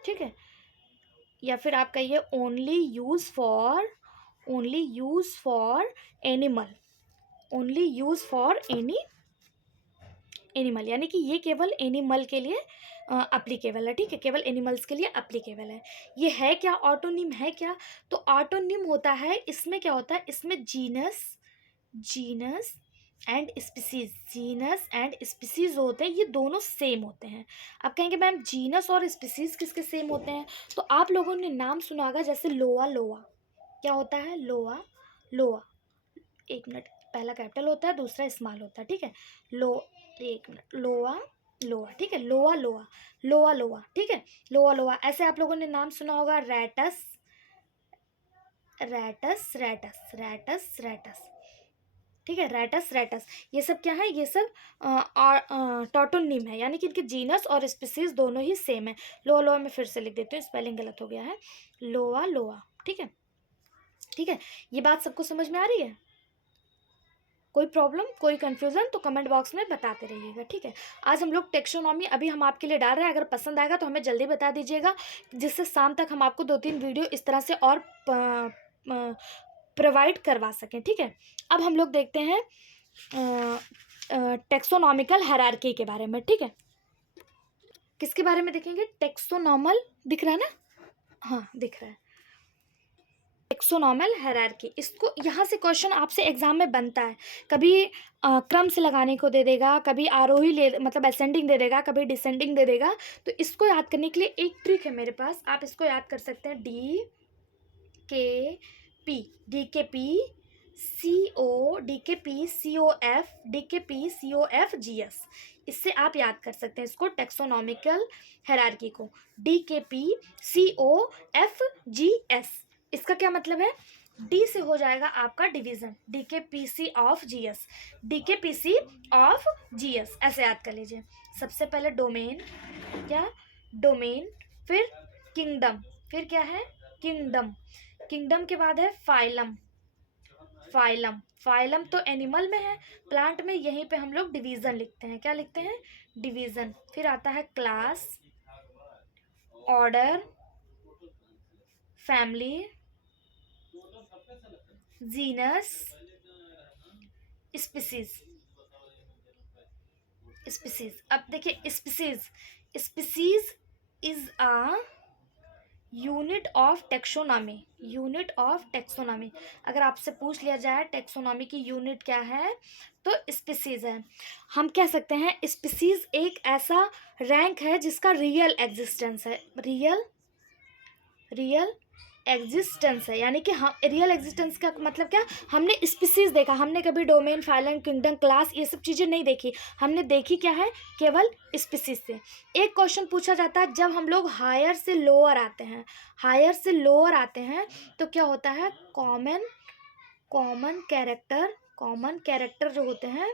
ठीक है, या फिर आप कहिए ओनली यूज फॉर एनिमल, यानी कि ये केवल एनिमल के लिए अप्लीकेबल है। ठीक है, केवल एनिमल्स के लिए अप्लीकेबल है। ये है क्या, ऑटोनिम है क्या? तो ऑटोनिम होता है, इसमें क्या होता है, इसमें जीनस एंड स्पीसीज होते हैं, ये दोनों सेम होते हैं। आप कहेंगे मैम जीनस और स्पीसीज किसके सेम होते हैं? तो आप लोगों ने नाम सुना होगा, जैसे लोआ। क्या होता है? लोआ। एक मिनट, पहला कैपिटल होता है, दूसरा स्मॉल होता है। ठीक है, एक मिनट, लोआ। ठीक है, लोआ। ठीक है, लोआ। ऐसे आप लोगों ने नाम सुना होगा, रैटस। ठीक है, रैटस। ये सब क्या है? ये सब टॉटोनिम है, यानी कि इनके जीनस और स्पीसीज दोनों ही सेम है। लोआ मैं फिर से लिख देती हूँ, स्पेलिंग गलत हो गया है, लोआ। ठीक है, ये बात सबको समझ में आ रही है? कोई प्रॉब्लम, कोई कंफ्यूजन तो कमेंट बॉक्स में बताते रहिएगा। ठीक है, आज हम लोग टेक्सोनॉमी अभी हम आपके लिए डाल रहे हैं, अगर पसंद आएगा तो हमें जल्दी बता दीजिएगा, जिससे शाम तक हम आपको 2-3 वीडियो इस तरह से और प्रोवाइड करवा सकें। ठीक है, अब हम लोग देखते हैं टेक्सोनॉमिकल हायरार्की के बारे में। ठीक है, किसके बारे में देखेंगे? टेक्सोनॉमल दिख रहा है ना? हाँ, दिख रहा है, टेक्सोनॉमल हायरार्की। इसको यहाँ से क्वेश्चन आपसे एग्जाम में बनता है, कभी क्रम से लगाने को दे देगा, कभी आरोही मतलब असेंडिंग दे देगा, कभी डिसेंडिंग दे देगा। तो इसको याद करने के लिए एक ट्रिक है मेरे पास, आप इसको याद कर सकते हैं, D K P C O F G S. इससे आप याद कर सकते हैं इसको, टेक्सोनॉमिकल हायरार्की को, DKPCOFGS। इसका क्या मतलब है? डी से हो जाएगा आपका डिवीजन, DKPC ऑफ GS, ऐसे याद कर लीजिए। सबसे पहले डोमेन, फिर किंगडम, फिर क्या है? किंगडम के बाद है फाइलम तो एनिमल में है, प्लांट में यहीं पे हम लोग डिवीजन लिखते हैं। क्या लिखते हैं? डिवीजन। फिर आता है class, order, family, genus, species. अब देखिए, species is a unit of taxonomy. अगर आपसे पूछ लिया जाए टेक्सोनॉमी की यूनिट क्या है, तो स्पीसीज है। हम कह सकते हैं स्पीसीज एक ऐसा रैंक है जिसका रियल एग्जिस्टेंस है, यानी कि हम रियल एग्जिस्टेंस का मतलब क्या, हमने स्पीसीज देखा, हमने कभी डोमेन, फाइलम, किंगडम, क्लास ये सब चीज़ें नहीं देखी, हमने देखी क्या है? केवल स्पीसीज से। एक क्वेश्चन पूछा जाता है, जब हम लोग हायर से लोअर आते हैं तो क्या होता है? कॉमन कैरेक्टर जो होते हैं,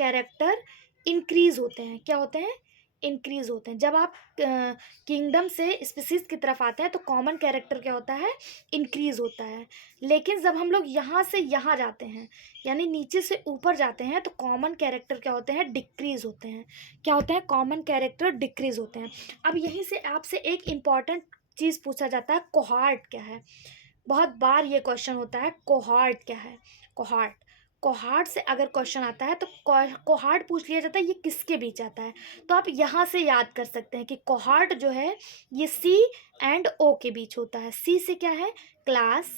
कैरेक्टर इंक्रीज होते हैं। क्या होते हैं? इंक्रीज होते हैं। जब आप किंगडम से स्पीसीज की तरफ आते हैं तो कॉमन कैरेक्टर क्या होता है? इंक्रीज होता है। लेकिन जब हम लोग यहाँ से यहाँ जाते हैं, यानी नीचे से ऊपर जाते हैं, तो कॉमन कैरेक्टर क्या होते हैं? डिक्रीज होते हैं। क्या होते हैं? कॉमन कैरेक्टर डिक्रीज होते हैं। अब यहीं से आपसे एक इम्पॉर्टेंट चीज़ पूछा जाता है, कोहार्ट क्या है? बहुत बार ये क्वेश्चन होता है, कोहार्ट क्या है? कोहार्ट, कोहार्ट से अगर क्वेश्चन आता है तो कोहार्ट पूछ लिया जाता है, ये किसके बीच आता है? तो आप यहाँ से याद कर सकते हैं कि कोहार्ट जो है ये सी एंड ओ के बीच होता है। सी से क्या है? क्लास,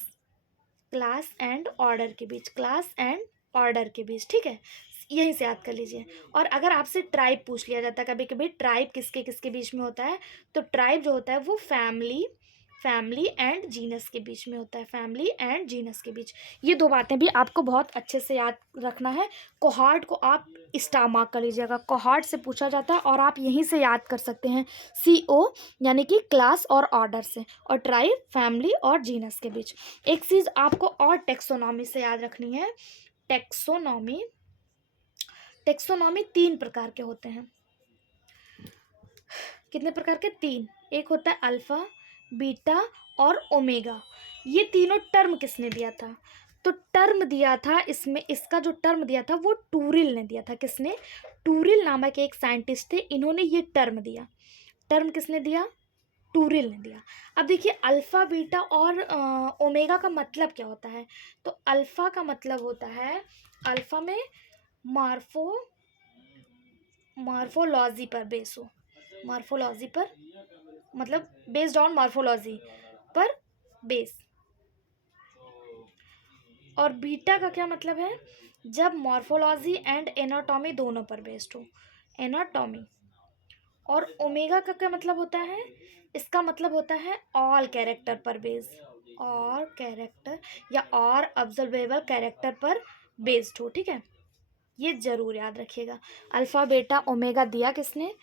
क्लास एंड ऑर्डर के बीच, क्लास एंड ऑर्डर के बीच, ठीक है, यहीं से याद कर लीजिए। और अगर आपसे ट्राइब पूछ लिया जाता है कभी कभी, ट्राइब किसके किसके बीच में होता है? तो ट्राइब जो होता है वो फैमिली, फैमिली एंड जीनस के बीच में होता है, फैमिली एंड जीनस के बीच। ये दो बातें भी आपको बहुत अच्छे से याद रखना है। कोहार्ट को आप स्टार मार्क कर लीजिएगा, कोहार्ट से पूछा जाता है और आप यहीं से याद कर सकते हैं, CO यानी कि क्लास और ऑर्डर से, और ट्राइब फैमिली और जीनस के बीच। एक चीज़ आपको और टेक्सोनॉमी से याद रखनी है, टेक्सोनॉमी, टेक्सोनॉमी 3 प्रकार के होते हैं। कितने प्रकार के? 3। एक होता है अल्फा, बीटा और ओमेगा। ये तीनों टर्म किसने दिया था? तो टर्म दिया था इसमें, इसका जो टर्म दिया था वो टूरिल ने दिया था। किसने? टूरिल नामक एक साइंटिस्ट थे, इन्होंने ये टर्म दिया। टर्म किसने दिया? टूरिल ने दिया। अब देखिए अल्फ़ा, बीटा और ओमेगा का मतलब क्या होता है? तो अल्फ़ा का मतलब होता है, अल्फ़ा में मॉर्फोलॉजी पर बेस हो, मॉर्फोलॉजी पर मतलब बेस्ड ऑन मॉर्फोलॉजी पर बेस। और बीटा का क्या मतलब है? जब मॉर्फोलॉजी एंड एनाटॉमी दोनों पर बेस्ड हो, एनाटॉमी। और ओमेगा का क्या मतलब होता है? इसका मतलब होता है ऑल कैरेक्टर पर बेस्ड, और कैरेक्टर या और ऑब्जर्वेबल कैरेक्टर पर बेस्ड हो, ठीक है, ये जरूर याद रखिएगा। अल्फ़ा बीटा ओमेगा दिया किसने?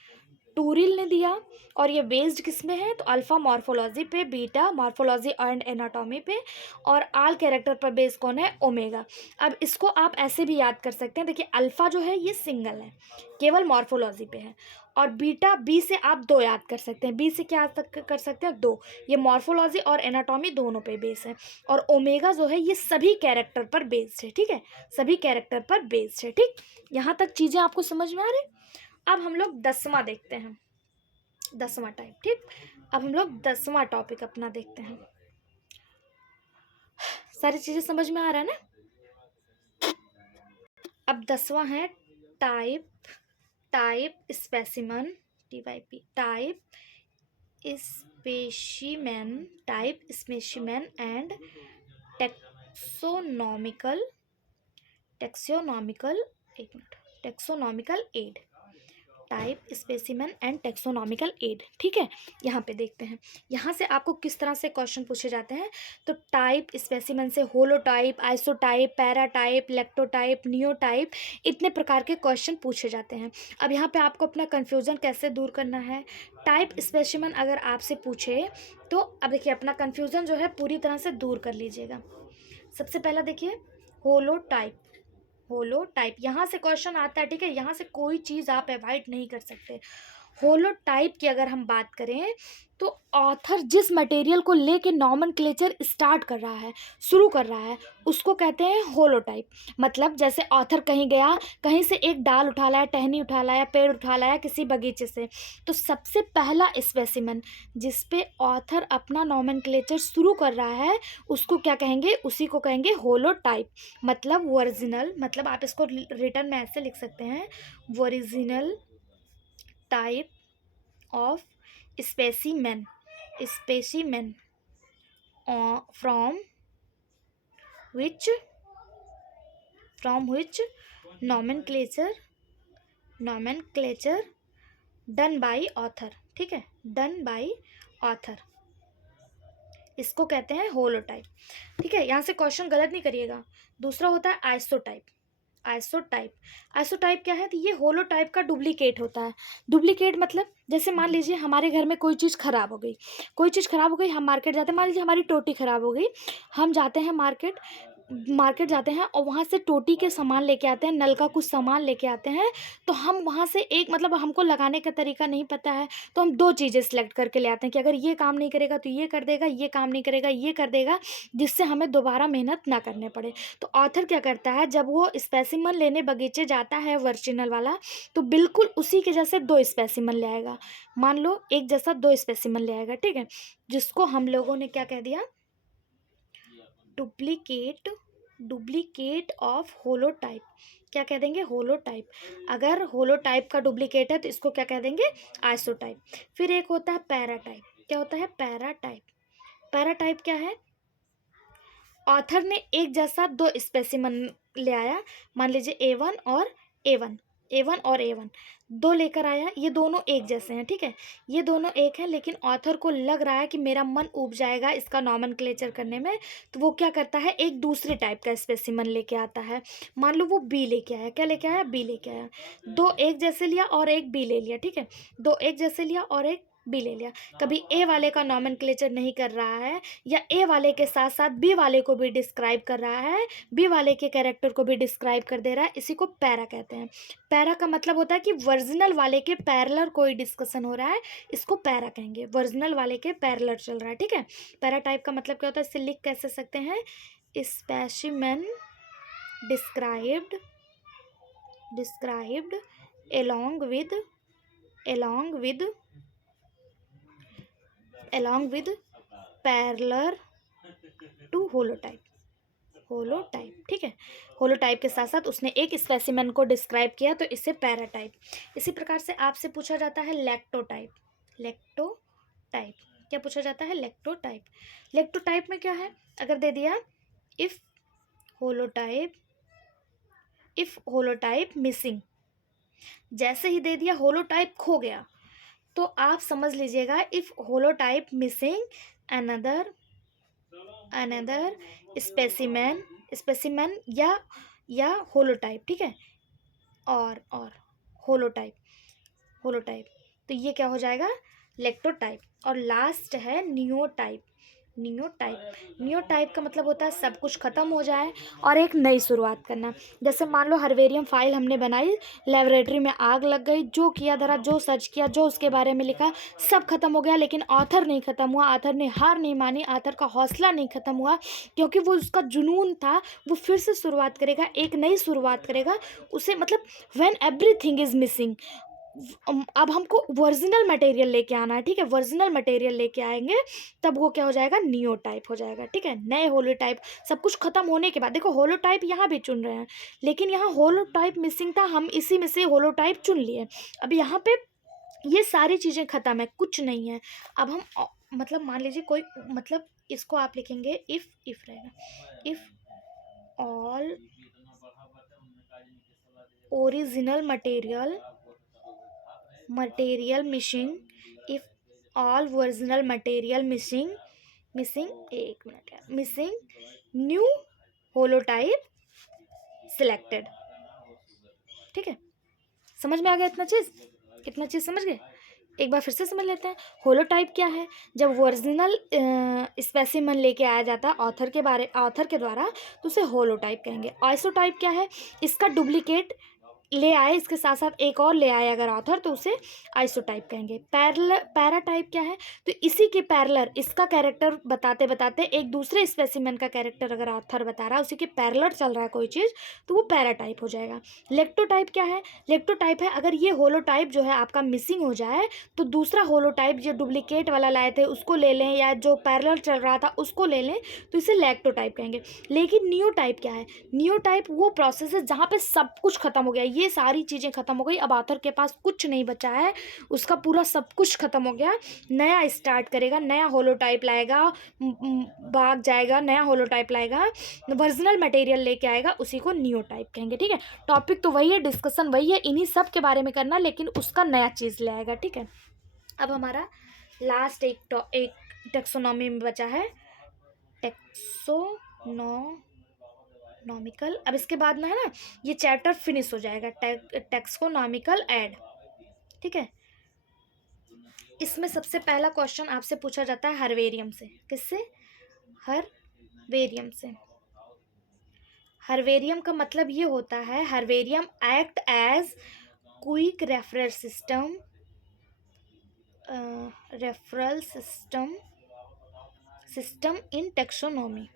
टूरिल ने दिया। और ये बेस्ड किस में है? तो अल्फ़ा मॉर्फोलॉजी पे, बीटा मॉर्फोलॉजी एंड एनाटॉमी पे, और आल कैरेक्टर पर बेस कौन है? ओमेगा। अब इसको आप ऐसे भी याद कर सकते हैं, देखिए अल्फ़ा जो है ये सिंगल है, केवल मॉर्फोलॉजी पे है, और बीटा, बी से आप 2 याद कर सकते हैं। बी से क्या कर सकते हैं? 2, ये मॉर्फोलॉजी और एनाटॉमी दोनों पे बेस है। और ओमेगा जो है ये सभी कैरेक्टर पर बेस्ड है, ठीक है, सभी कैरेक्टर पर बेस्ड है, ठीक। यहाँ तक चीज़ें आपको समझ में आ रही? अब हम लोग 10वां देखते हैं, 10वां टाइप, ठीक। अब हम लोग 10वां टॉपिक अपना देखते हैं। सारी चीज़ें समझ में आ रहा है ना? अब 10वां है type, type specimen, TYP, type specimen, type specimen and taxonomical, taxonomical, एक minute, taxonomical aid, type specimen and taxonomical aid, ठीक है। यहाँ पे देखते हैं, यहाँ से आपको किस तरह से क्वेश्चन पूछे जाते हैं। तो टाइप स्पेसिमेन से होलोटाइप, आइसोटाइप, पैराटाइप, लेक्टोटाइप, नियोटाइप, इतने प्रकार के क्वेश्चन पूछे जाते हैं। अब यहाँ पे आपको अपना कन्फ्यूज़न कैसे दूर करना है? टाइप स्पेसिमेन अगर आपसे पूछे तो अब देखिए अपना कन्फ्यूज़न जो है पूरी तरह से दूर कर लीजिएगा। सबसे पहला देखिए होलोटाइप, होलोटाइप यहाँ से क्वेश्चन आता है, ठीक है, यहाँ से कोई चीज़ आप अवॉइड नहीं कर सकते। होलोटाइप की अगर हम बात करें तो ऑथर जिस मटेरियल को लेके नॉमेनक्लेचर स्टार्ट कर रहा है, शुरू कर रहा है, उसको कहते हैं होलोटाइप। मतलब जैसे ऑथर कहीं गया, कहीं से एक डाल उठा लाया, टहनी उठा लाया, पेड़ उठा लाया किसी बगीचे से, तो सबसे पहला स्पेसिमेन जिस पे ऑथर अपना नॉमेनक्लेचर शुरू कर रहा है उसको क्या कहेंगे? उसी को कहेंगे होलोटाइप। मतलब ओरिजिनल, मतलब आप इसको रिटर्न में ऐसे लिख सकते हैं, original type of specimen, specimen from which, from which nomenclature, nomenclature done by author, ठीक है, done by author, इसको कहते हैं होलोटाइप, ठीक है। यहाँ से क्वेश्चन गलत नहीं करिएगा। दूसरा होता है आइसोटाइप, आइसोटाइप, आइसोटाइप क्या है? तो ये होलोटाइप का डुप्लीकेट होता है। डुप्लीकेट मतलब जैसे मान लीजिए हमारे घर में कोई चीज़ ख़राब हो गई, कोई चीज़ ख़राब हो गई, हम मार्केट जाते हैं, मान लीजिए हमारी टोटी ख़राब हो गई, हम जाते हैं मार्केट, मार्केट जाते हैं और वहाँ से टोटी के सामान लेके आते हैं, नल का कुछ सामान लेके आते हैं, तो हम वहाँ से एक मतलब हमको लगाने का तरीका नहीं पता है, तो हम 2 चीज़ें सेलेक्ट करके ले आते हैं कि अगर ये काम नहीं करेगा तो ये कर देगा, ये काम नहीं करेगा ये कर देगा, जिससे हमें दोबारा मेहनत ना करने पड़े। तो ऑथर क्या करता है, जब वो स्पेसिमेन लेने बगीचे जाता है ओरिजिनल वाला, तो बिल्कुल उसी के जैसे 2 स्पेसिमेन ले आएगा। मान लो एक जैसा 2 स्पेसिमेन ले आएगा, ठीक है? जिसको हम लोगों ने क्या कह दिया, डुप्लीकेट डुप्लीकेट ऑफ होलोटाइप। क्या कह देंगे, होलोटाइप। अगर होलोटाइप का डुप्लीकेट है तो इसको क्या कह देंगे, आइसोटाइप। फिर एक होता है पैराटाइप। क्या होता है, पैराटाइप। पैराटाइप क्या है, ऑथर ने एक जैसा 2 स्पेसिमन ले आया, मान लीजिए ए वन और ए वन 2 लेकर आया, ये दोनों एक जैसे हैं, ठीक है, ये दोनों एक हैं, लेकिन ऑथर को लग रहा है कि मेरा मन ऊब जाएगा इसका नॉमेनक्लेचर करने में, तो वो क्या करता है, एक दूसरे टाइप का स्पेसिमन लेके आता है। मान लो वो बी लेके आया, क्या लेके आया, बी लेके आया। 2 एक जैसे लिया और एक बी ले लिया, ठीक है, 2 एक जैसे लिया और एक बी ले लिया। कभी ए वाले का नॉमेनक्लेचर नहीं कर रहा है, या ए वाले के साथ साथ बी वाले को भी डिस्क्राइब कर रहा है, बी वाले के कैरेक्टर को भी डिस्क्राइब कर दे रहा है, इसी को पैरा कहते हैं। पैरा का मतलब होता है कि वर्जिनल वाले के पैरेलल कोई डिस्कशन हो रहा है, इसको पैरा कहेंगे, वर्जिनल वाले के पैरेलल चल रहा है, ठीक है। पैरा टाइप का मतलब क्या होता है, इससे लिख कैसे सकते हैं, specimen described described along with along with along with parallel to holotype, ठीक है। होलोटाइप के साथ साथ उसने एक स्पेसिमेन को डिस्क्राइब किया, तो इससे पैराटाइप। इसी प्रकार से आपसे पूछा जाता है लेक्टोटाइप। लेक्टोटाइप क्या पूछा जाता है, लेक्टोटाइप। लेक्टोटाइप में क्या है, अगर दे दिया इफ होलोटाइप मिसिंग, जैसे ही दे दिया होलोटाइप खो गया, तो आप समझ लीजिएगा if holotype missing another specimen या होलोटाइप, ठीक है, और होलोटाइप तो ये क्या हो जाएगा, लेक्टोटाइप। और लास्ट है नियोटाइप। नियोटाइप का मतलब होता है सब कुछ खत्म हो जाए और एक नई शुरुआत करना। जैसे मान लो हर्बेरियम फाइल हमने बनाई, लेबोरेटरी में आग लग गई, जो किया धरा, जो सर्च किया, जो उसके बारे में लिखा, सब खत्म हो गया, लेकिन ऑथर नहीं खत्म हुआ, ऑथर ने हार नहीं मानी, ऑथर का हौसला नहीं खत्म हुआ, क्योंकि वो उसका जुनून था, वो फिर से शुरुआत करेगा, एक नई शुरुआत करेगा। उसे मतलब व्हेन एवरीथिंग इज मिसिंग, अब हमको ओरिजिनल मटेरियल लेके आना है, ठीक है, ओरिजिनल मटेरियल लेके आएंगे, तब वो क्या हो जाएगा, नियोटाइप हो जाएगा, ठीक है, नए होलोटाइप। सब कुछ खत्म होने के बाद देखो होलोटाइप यहाँ भी चुन रहे हैं, लेकिन यहाँ होलोटाइप मिसिंग था, हम इसी में से होलोटाइप चुन लिए। अब यहाँ पे ये सारी चीज़ें खत्म है, कुछ नहीं है। अब हम मतलब मान लीजिए कोई, मतलब इसको आप लिखेंगे इफ रहेगा, if all original material missing, if all original material missing एक मिनट यार, मिसिंग न्यू होलोटाइप सिलेक्टेड, ठीक है। समझ में आ गया इतना चीज़ समझ गए। एक बार फिर से समझ लेते हैं, होलोटाइप क्या है, जब ओरिजिनल स्पेसिमन लेके आया जाता है ऑथर के द्वारा, तो उसे होलोटाइप कहेंगे। आइसोटाइप क्या है, इसका डुप्लीकेट ले आए, इसके साथ साथ एक और ले आए अगर ऑथर, तो उसे आइसोटाइप कहेंगे। पैराटाइप क्या है, तो इसी के पैरेलल, इसका कैरेक्टर बताते बताते एक दूसरे स्पेसिमेन का कैरेक्टर अगर ऑथर बता रहा है, उसी के पैरेलल चल रहा है कोई चीज़, तो वो पैराटाइप हो जाएगा। लेक्टोटाइप क्या है, लेक्टोटाइप है अगर ये होलोटाइप जो है आपका मिसिंग हो जाए, तो दूसरा होलोटाइप जो डुप्लीकेट वाला लाए थे उसको ले लें, या जो पैरेलल चल रहा था उसको ले लें, तो इसे लेक्टोटाइप कहेंगे। लेकिन नियोटाइप क्या है, नियोटाइप वो प्रोसेस है जहाँ पे सब कुछ खत्म हो गया, ये सारी चीज़ें खत्म हो गई, अब ऑथर के पास कुछ नहीं बचा है, उसका पूरा सब कुछ खत्म हो गया, नया स्टार्ट करेगा, नया होलोटाइप लाएगा, भाग जाएगा, नया होलोटाइप लाएगा, ओरिजिनल मटेरियल लेके आएगा, उसी को नियोटाइप कहेंगे, ठीक है। टॉपिक तो वही है, डिस्कशन वही है, इन्हीं सब के बारे में करना, लेकिन उसका नया चीज़ ले आएगा, ठीक है। अब हमारा लास्ट एक टेक्सोनॉमी में बचा है, टेक्सोनॉमिकल। अब इसके बाद में है ना, ये चैप्टर फिनिश हो जाएगा, टेक्सोनॉमिकल ऐड, ठीक है। इसमें सबसे पहला क्वेश्चन आपसे पूछा जाता है हर्बेरियम से। किससे, हर्बेरियम से। हर्बेरियम का मतलब ये होता है, herbarium act as quick referral system in taxonomy.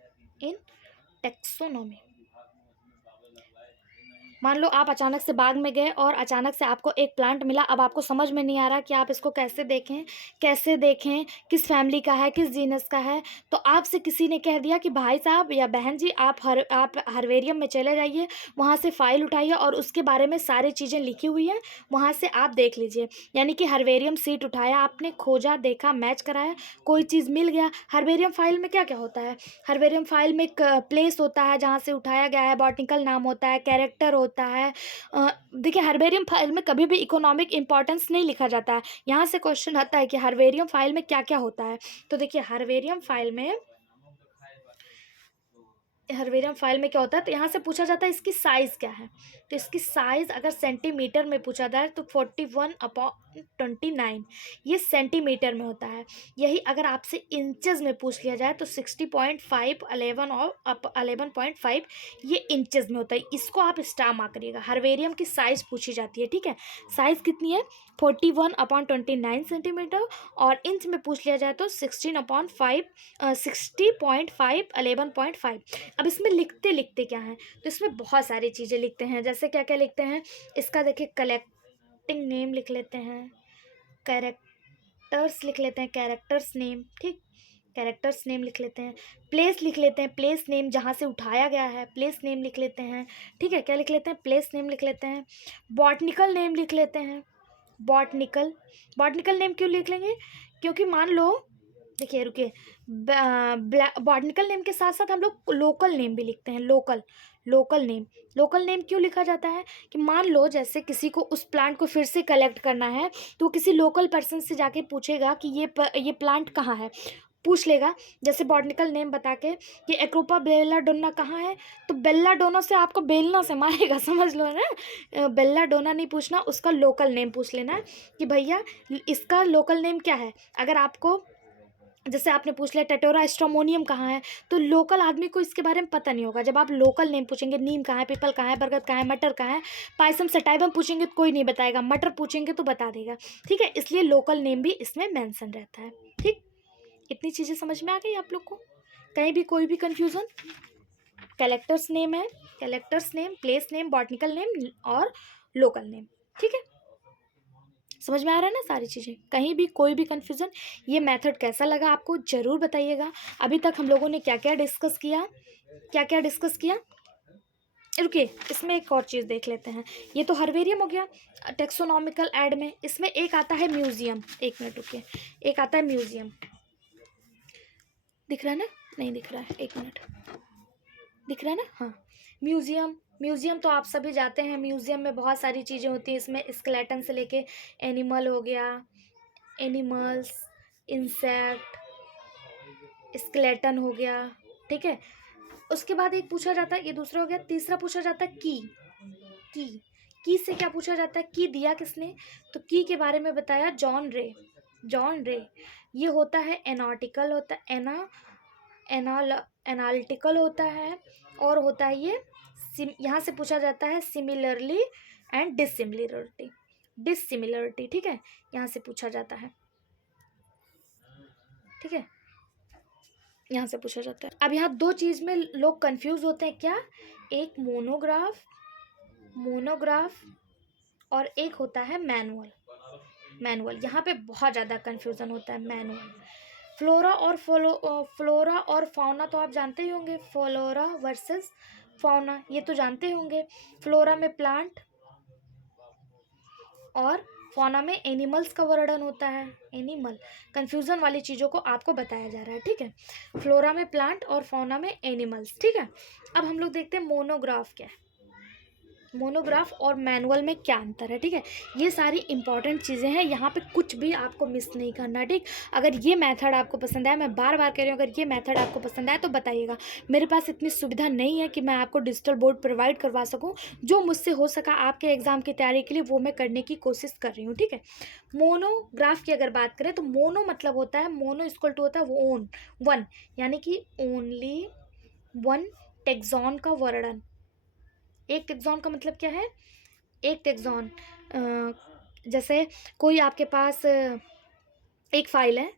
मान लो आप अचानक से बाग में गए और अचानक से आपको एक प्लांट मिला, अब आपको समझ में नहीं आ रहा कि आप इसको कैसे देखें, किस फैमिली का है, किस जीनस का है। तो आपसे किसी ने कह दिया कि भाई साहब या बहन जी, आप हर्बेरियम में चले जाइए, वहाँ से फाइल उठाइए और उसके बारे में सारी चीज़ें लिखी हुई हैं, वहाँ से आप देख लीजिए। यानी कि हर्बेरियम सीट उठाया आपने, खोजा, देखा, मैच कराया, कोई चीज़ मिल गया। हर्बेरियम फाइल में क्या क्या होता है? हर्बेरियम फाइल में एक प्लेस होता है जहाँ से उठाया गया है, बॉटनिकल नाम होता है, कैरेक्टर होता है। देखिए, हर्बेरियम फाइल में कभी भी इकोनॉमिक इंपॉर्टेंस नहीं लिखा जाता है। यहाँ से क्वेश्चन आता है कि हर्बेरियम फाइल में क्या क्या होता है। तो देखिए, हर्बेरियम फाइल में क्या होता है, तो यहाँ से पूछा जाता है इसकी साइज़ क्या है। तो इसकी साइज़ अगर सेंटीमीटर में पूछा जाए तो 41/29 ये सेंटीमीटर में होता है। यही अगर आपसे इंचेस में पूछ लिया जाए तो 60.5 11 और 11.5 ये इंचेस में होता है। इसको आप स्टार मार्क करिएगा। हर्बेरियम की साइज़ पूछी जाती है, ठीक है। साइज़ कितनी है? 41/29 सेंटीमीटर, और इंच में पूछ लिया जाए तो 60.5 11.5। अब इसमें लिखते लिखते क्या है, तो इसमें बहुत सारी चीज़ें लिखते हैं। जैसे क्या क्या लिखते हैं, इसका देखिए कलेक्टिंग नेम लिख लेते हैं, कैरेक्टर्स लिख लेते हैं, कैरेक्टर्स नेम, ठीक, कैरेक्टर्स नेम लिख लेते हैं। प्लेस लिख लेते हैं, प्लेस नेम जहाँ से उठाया गया है, प्लेस नेम लिख लेते हैं, ठीक है। क्या लिख लेते हैं? प्लेस नेम लिख लेते हैं। बॉटनिकल नेम लिख लेते हैं। बॉटनिकल नेम क्यों लिख लेंगे? क्योंकि मान लो, देखिए रुकिए, बॉटनिकल नेम के साथ साथ हम लोग लोकल नेम भी लिखते हैं। लोकल नेम क्यों लिखा जाता है कि मान लो जैसे किसी को उस प्लांट को फिर से कलेक्ट करना है, तो किसी लोकल पर्सन से जाके पूछेगा कि ये प्लांट कहाँ है, पूछ लेगा। जैसे बॉटनिकल नेम बता के कि एक्रोपा बेल्लाडोना कहाँ है, तो बेल्लाडोना से आपको बेलना से मारेगा, समझ लो ना। बेल्लाडोना नहीं पूछना, उसका लोकल नेम पूछ लेना है कि भैया इसका लोकल नेम क्या है। अगर आपको जैसे आपने पूछ लिया टेटोरा स्ट्रोमोनियम कहाँ है, तो लोकल आदमी को इसके बारे में पता नहीं होगा। जब आप लोकल नेम पूछेंगे, नीम कहाँ है, पीपल कहाँ है, बरगद कहाँ है, मटर कहाँ है, पायसम सटाइवम पूछेंगे तो कोई नहीं बताएगा, मटर पूछेंगे तो बता देगा, ठीक है। इसलिए लोकल नेम भी इसमें मेंशन रहता है, ठीक। इतनी चीज़ें समझ में आ गई आप लोग को? कहीं भी कोई भी कन्फ्यूज़न? कैरेक्टर्स नेम है, characters name, place name, botanical name और लोकल नेम, ठीक है। समझ में आ रहा है ना सारी चीज़ें? कहीं भी कोई भी कन्फ्यूज़न? ये मेथड कैसा लगा आपको ज़रूर बताइएगा। अभी तक हम लोगों ने क्या क्या डिस्कस किया? रुकिए, इसमें एक और चीज़ देख लेते हैं। ये तो हर्बेरियम हो गया टेक्सोनॉमिकल ऐड में। इसमें एक आता है म्यूज़ियम। एक मिनट रुकिए, एक आता है म्यूज़ियम। दिख रहा है ना? नहीं दिख रहा है, एक मिनट। दिख रहा है ना? हाँ, म्यूज़ियम तो आप सभी जाते हैं। म्यूज़ियम में बहुत सारी चीज़ें होती हैं। इसमें स्केलेटन से लेके एनिमल हो गया, एनिमल्स, इंसेक्ट, स्केलेटन हो गया, ठीक है। उसके बाद एक पूछा जाता है, ये दूसरा हो गया। तीसरा पूछा जाता है की से क्या पूछा जाता है? की दिया किसने? तो की के बारे में बताया जॉन रे। ये होता है एनालिटिकल होता है, एनालिटिकल होता है, और होता है ये यहाँ से पूछा जाता है सिमिलरली एंड डिसिमिलरिटी, ठीक है। यहाँ से पूछा जाता है, ठीक है, यहाँ से पूछा जाता है। अब यहाँ दो चीज़ में लोग कंफ्यूज होते हैं, क्या? एक मोनोग्राफ और एक होता है मैनुअल। यहाँ पे बहुत ज़्यादा कंफ्यूजन होता है। मैनुअल, फ्लोरा और फाउना तो आप जानते ही होंगे। फ्लोरा वर्सेस फाउना, ये तो जानते होंगे। फ्लोरा में प्लांट और फाउना में एनिमल्स का वर्णन होता है। एनिमल, कंफ्यूजन वाली चीज़ों को आपको बताया जा रहा है, ठीक है। फ्लोरा में प्लांट और फाउना में एनिमल्स, ठीक है। अब हम लोग देखते हैं मोनोग्राफ क्या है, मोनोग्राफ और मैनुअल में क्या अंतर है, ठीक है। ये सारी इंपॉर्टेंट चीज़ें हैं, यहाँ पे कुछ भी आपको मिस नहीं करना, ठीक। अगर ये मेथड आपको पसंद आया, मैं बार बार कह रही हूँ, अगर ये मेथड आपको पसंद आया तो बताइएगा। मेरे पास इतनी सुविधा नहीं है कि मैं आपको डिजिटल बोर्ड प्रोवाइड करवा सकूँ। जो मुझसे हो सका आपके एग्ज़ाम की तैयारी के लिए वो मैं करने की कोशिश कर रही हूँ, ठीक है। मोनोग्राफ की अगर बात करें तो मोनो मतलब होता है, मोनो इक्वल टू होता है वन, यानी कि ओनली वन टेक्सॉन का वर्णन, एक टेक्सॉन का मतलब क्या है? एक टेक्सॉन जैसे कोई आपके पास एक फाइल है,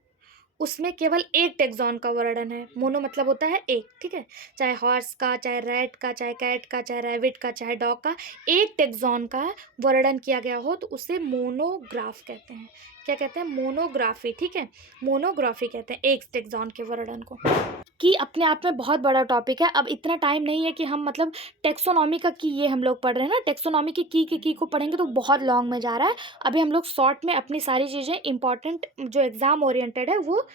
उसमें केवल एक टेक्सॉन का वर्णन है। मोनो मतलब होता है एक, ठीक है। चाहे हॉर्स का, चाहे रैट का, चाहे कैट का, चाहे रैबिट का, चाहे डॉग का, एक टेक्सॉन का वर्णन किया गया हो तो उसे मोनोग्राफ कहते हैं। क्या कहते हैं? मोनोग्राफी, ठीक है। मोनोग्राफी कहते हैं एक टेक्सॉन के वर्णन को। कि अपने आप में बहुत बड़ा टॉपिक है। अब इतना टाइम नहीं है कि हम मतलब टेक्सोनॉमी का की ये हम लोग पढ़ रहे हैं ना, टेक्सोनॉमी की को पढ़ेंगे तो बहुत लॉन्ग में जा रहा है। अभी हम लोग शॉर्ट में अपनी सारी चीज़ें इंपॉर्टेंट जो एग्ज़ाम ओरिएंटेड है वो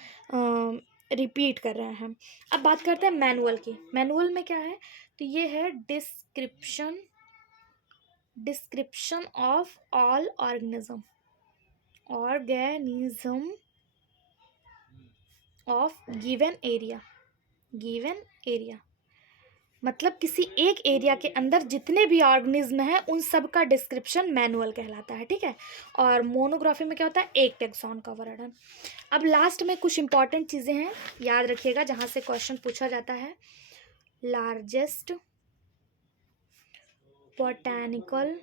रिपीट कर रहे हैं। अब बात करते हैं मैनुअल की। मैनुअल में क्या है? तो ये है description of all organism of given area मतलब किसी एक एरिया के अंदर जितने भी ऑर्गेनिज्म हैं उन सब का डिस्क्रिप्शन मैनुअल कहलाता है, ठीक है। और मोनोग्राफी में क्या होता है? एक टेक्सॉन का वर्णन। अब लास्ट में कुछ इंपॉर्टेंट चीज़ें हैं, याद रखिएगा, जहाँ से क्वेश्चन पूछा जाता है। Largest botanical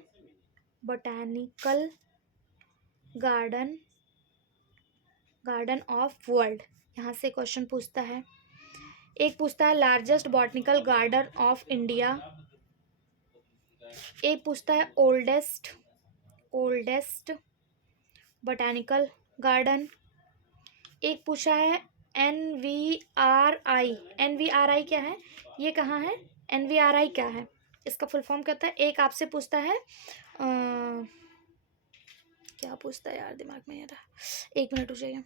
garden of world, यहाँ से क्वेश्चन पूछता है। एक पूछता है largest botanical garden of India. एक पूछता है ओल्डेस्ट बॉटनिकल गार्डन। एक पूछा है NVRI क्या है? ये कहाँ है? NVRI क्या है? इसका फुल फॉर्म क्या होता है? एक आपसे पूछता है क्या पूछता है यार, दिमाग में आ रहा, एक मिनट रुकिए।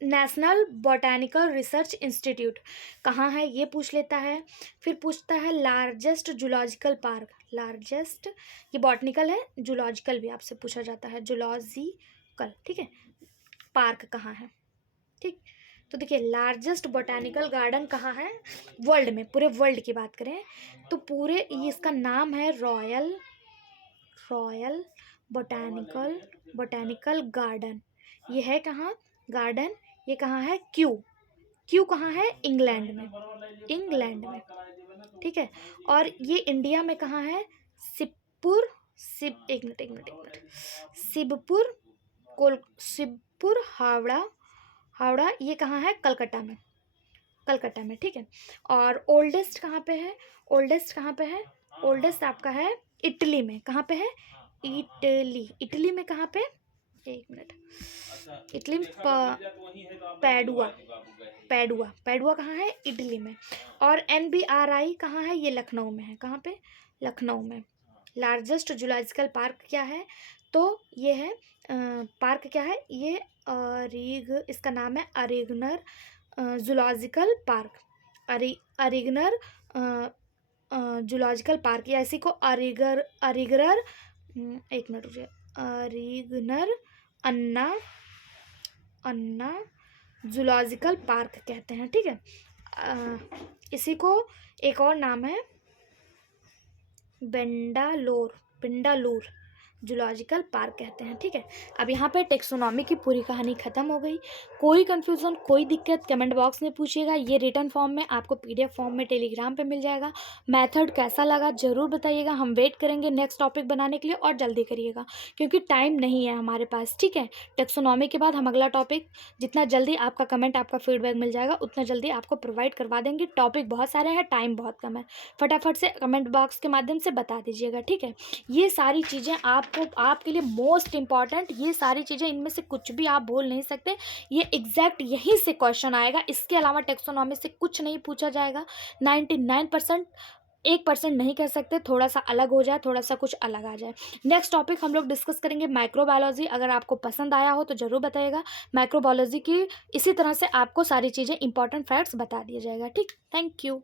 नेशनल बॉटैनिकल रिसर्च इंस्टीट्यूट कहाँ है ये पूछ लेता है। फिर पूछता है लार्जेस्ट जूलॉजिकल पार्क। लार्जेस्ट ये बॉटनिकल है, जूलॉजिकल भी आपसे पूछा जाता है, जूलॉजिकल, ठीक है। पार्क कहाँ है, ठीक। तो देखिए लार्जेस्ट बॉटैनिकल गार्डन कहाँ है वर्ल्ड में, पूरे वर्ल्ड की बात करें तो पूरे ये इसका नाम है रॉयल बॉटैनिकल गार्डन। ये है कहाँ गार्डन? ये कहाँ है? क्यू कहाँ है? इंग्लैंड में, ठीक है। और ये इंडिया में कहाँ है? एक मिनट शिवपुर हावड़ा ये कहाँ है? कलकत्ता में, ठीक है। और ओल्डेस्ट कहाँ पे है? ओल्डेस्ट आपका है इटली में। कहाँ पे है? इटली में कहाँ पे? एक मिनट, इटली में पैडुआ कहाँ है? इटली में। और NBRI कहाँ है? ये लखनऊ में है। कहाँ पे? लखनऊ में। लार्जेस्ट जूलॉजिकल पार्क क्या है? तो ये है पार्क क्या है? ये इसका नाम है Arignar zoological park. Arignar zoological park, या इसी को अरिगनर एक मिनट रुकिए, अरिगनर अन्ना जूलॉजिकल पार्क कहते हैं, ठीक है। इसी को एक और नाम है बेंडालूर जूलॉजिकल पार्क कहते हैं, ठीक है। अब यहाँ पे टेक्सोनॉमी की पूरी कहानी ख़त्म हो गई। कोई कन्फ्यूज़न, कोई दिक्कत कमेंट बॉक्स में पूछिएगा। ये रिटन फॉर्म में आपको PDF फॉर्म में टेलीग्राम पे मिल जाएगा। मेथड कैसा लगा ज़रूर बताइएगा, हम वेट करेंगे नेक्स्ट टॉपिक बनाने के लिए। और जल्दी करिएगा क्योंकि टाइम नहीं है हमारे पास, ठीक है। टेक्सोनॉमी के बाद हम अगला टॉपिक, जितना जल्दी आपका कमेंट, आपका फीडबैक मिल जाएगा उतना जल्दी आपको प्रोवाइड करवा देंगे। टॉपिक बहुत सारे हैं, टाइम बहुत कम है, फटाफट से कमेंट बॉक्स के माध्यम से बता दीजिएगा, ठीक है। ये सारी चीज़ें आपके लिए मोस्ट इंपॉर्टेंट, ये सारी चीज़ें, इनमें से कुछ भी आप बोल नहीं सकते। ये एग्जैक्ट यहीं से क्वेश्चन आएगा, इसके अलावा टेक्सोनॉमी से कुछ नहीं पूछा जाएगा। 99% 1% नहीं कह सकते, थोड़ा सा अलग हो जाए, थोड़ा सा कुछ अलग आ जाए। नेक्स्ट टॉपिक हम लोग डिस्कस करेंगे माइक्रोबायोलॉजी। अगर आपको पसंद आया हो तो ज़रूर बताइएगा। माइक्रोबायोलॉजी की इसी तरह से आपको सारी चीज़ें इंपॉर्टेंट फैक्ट्स बता दिया जाएगा, ठीक। Thank you.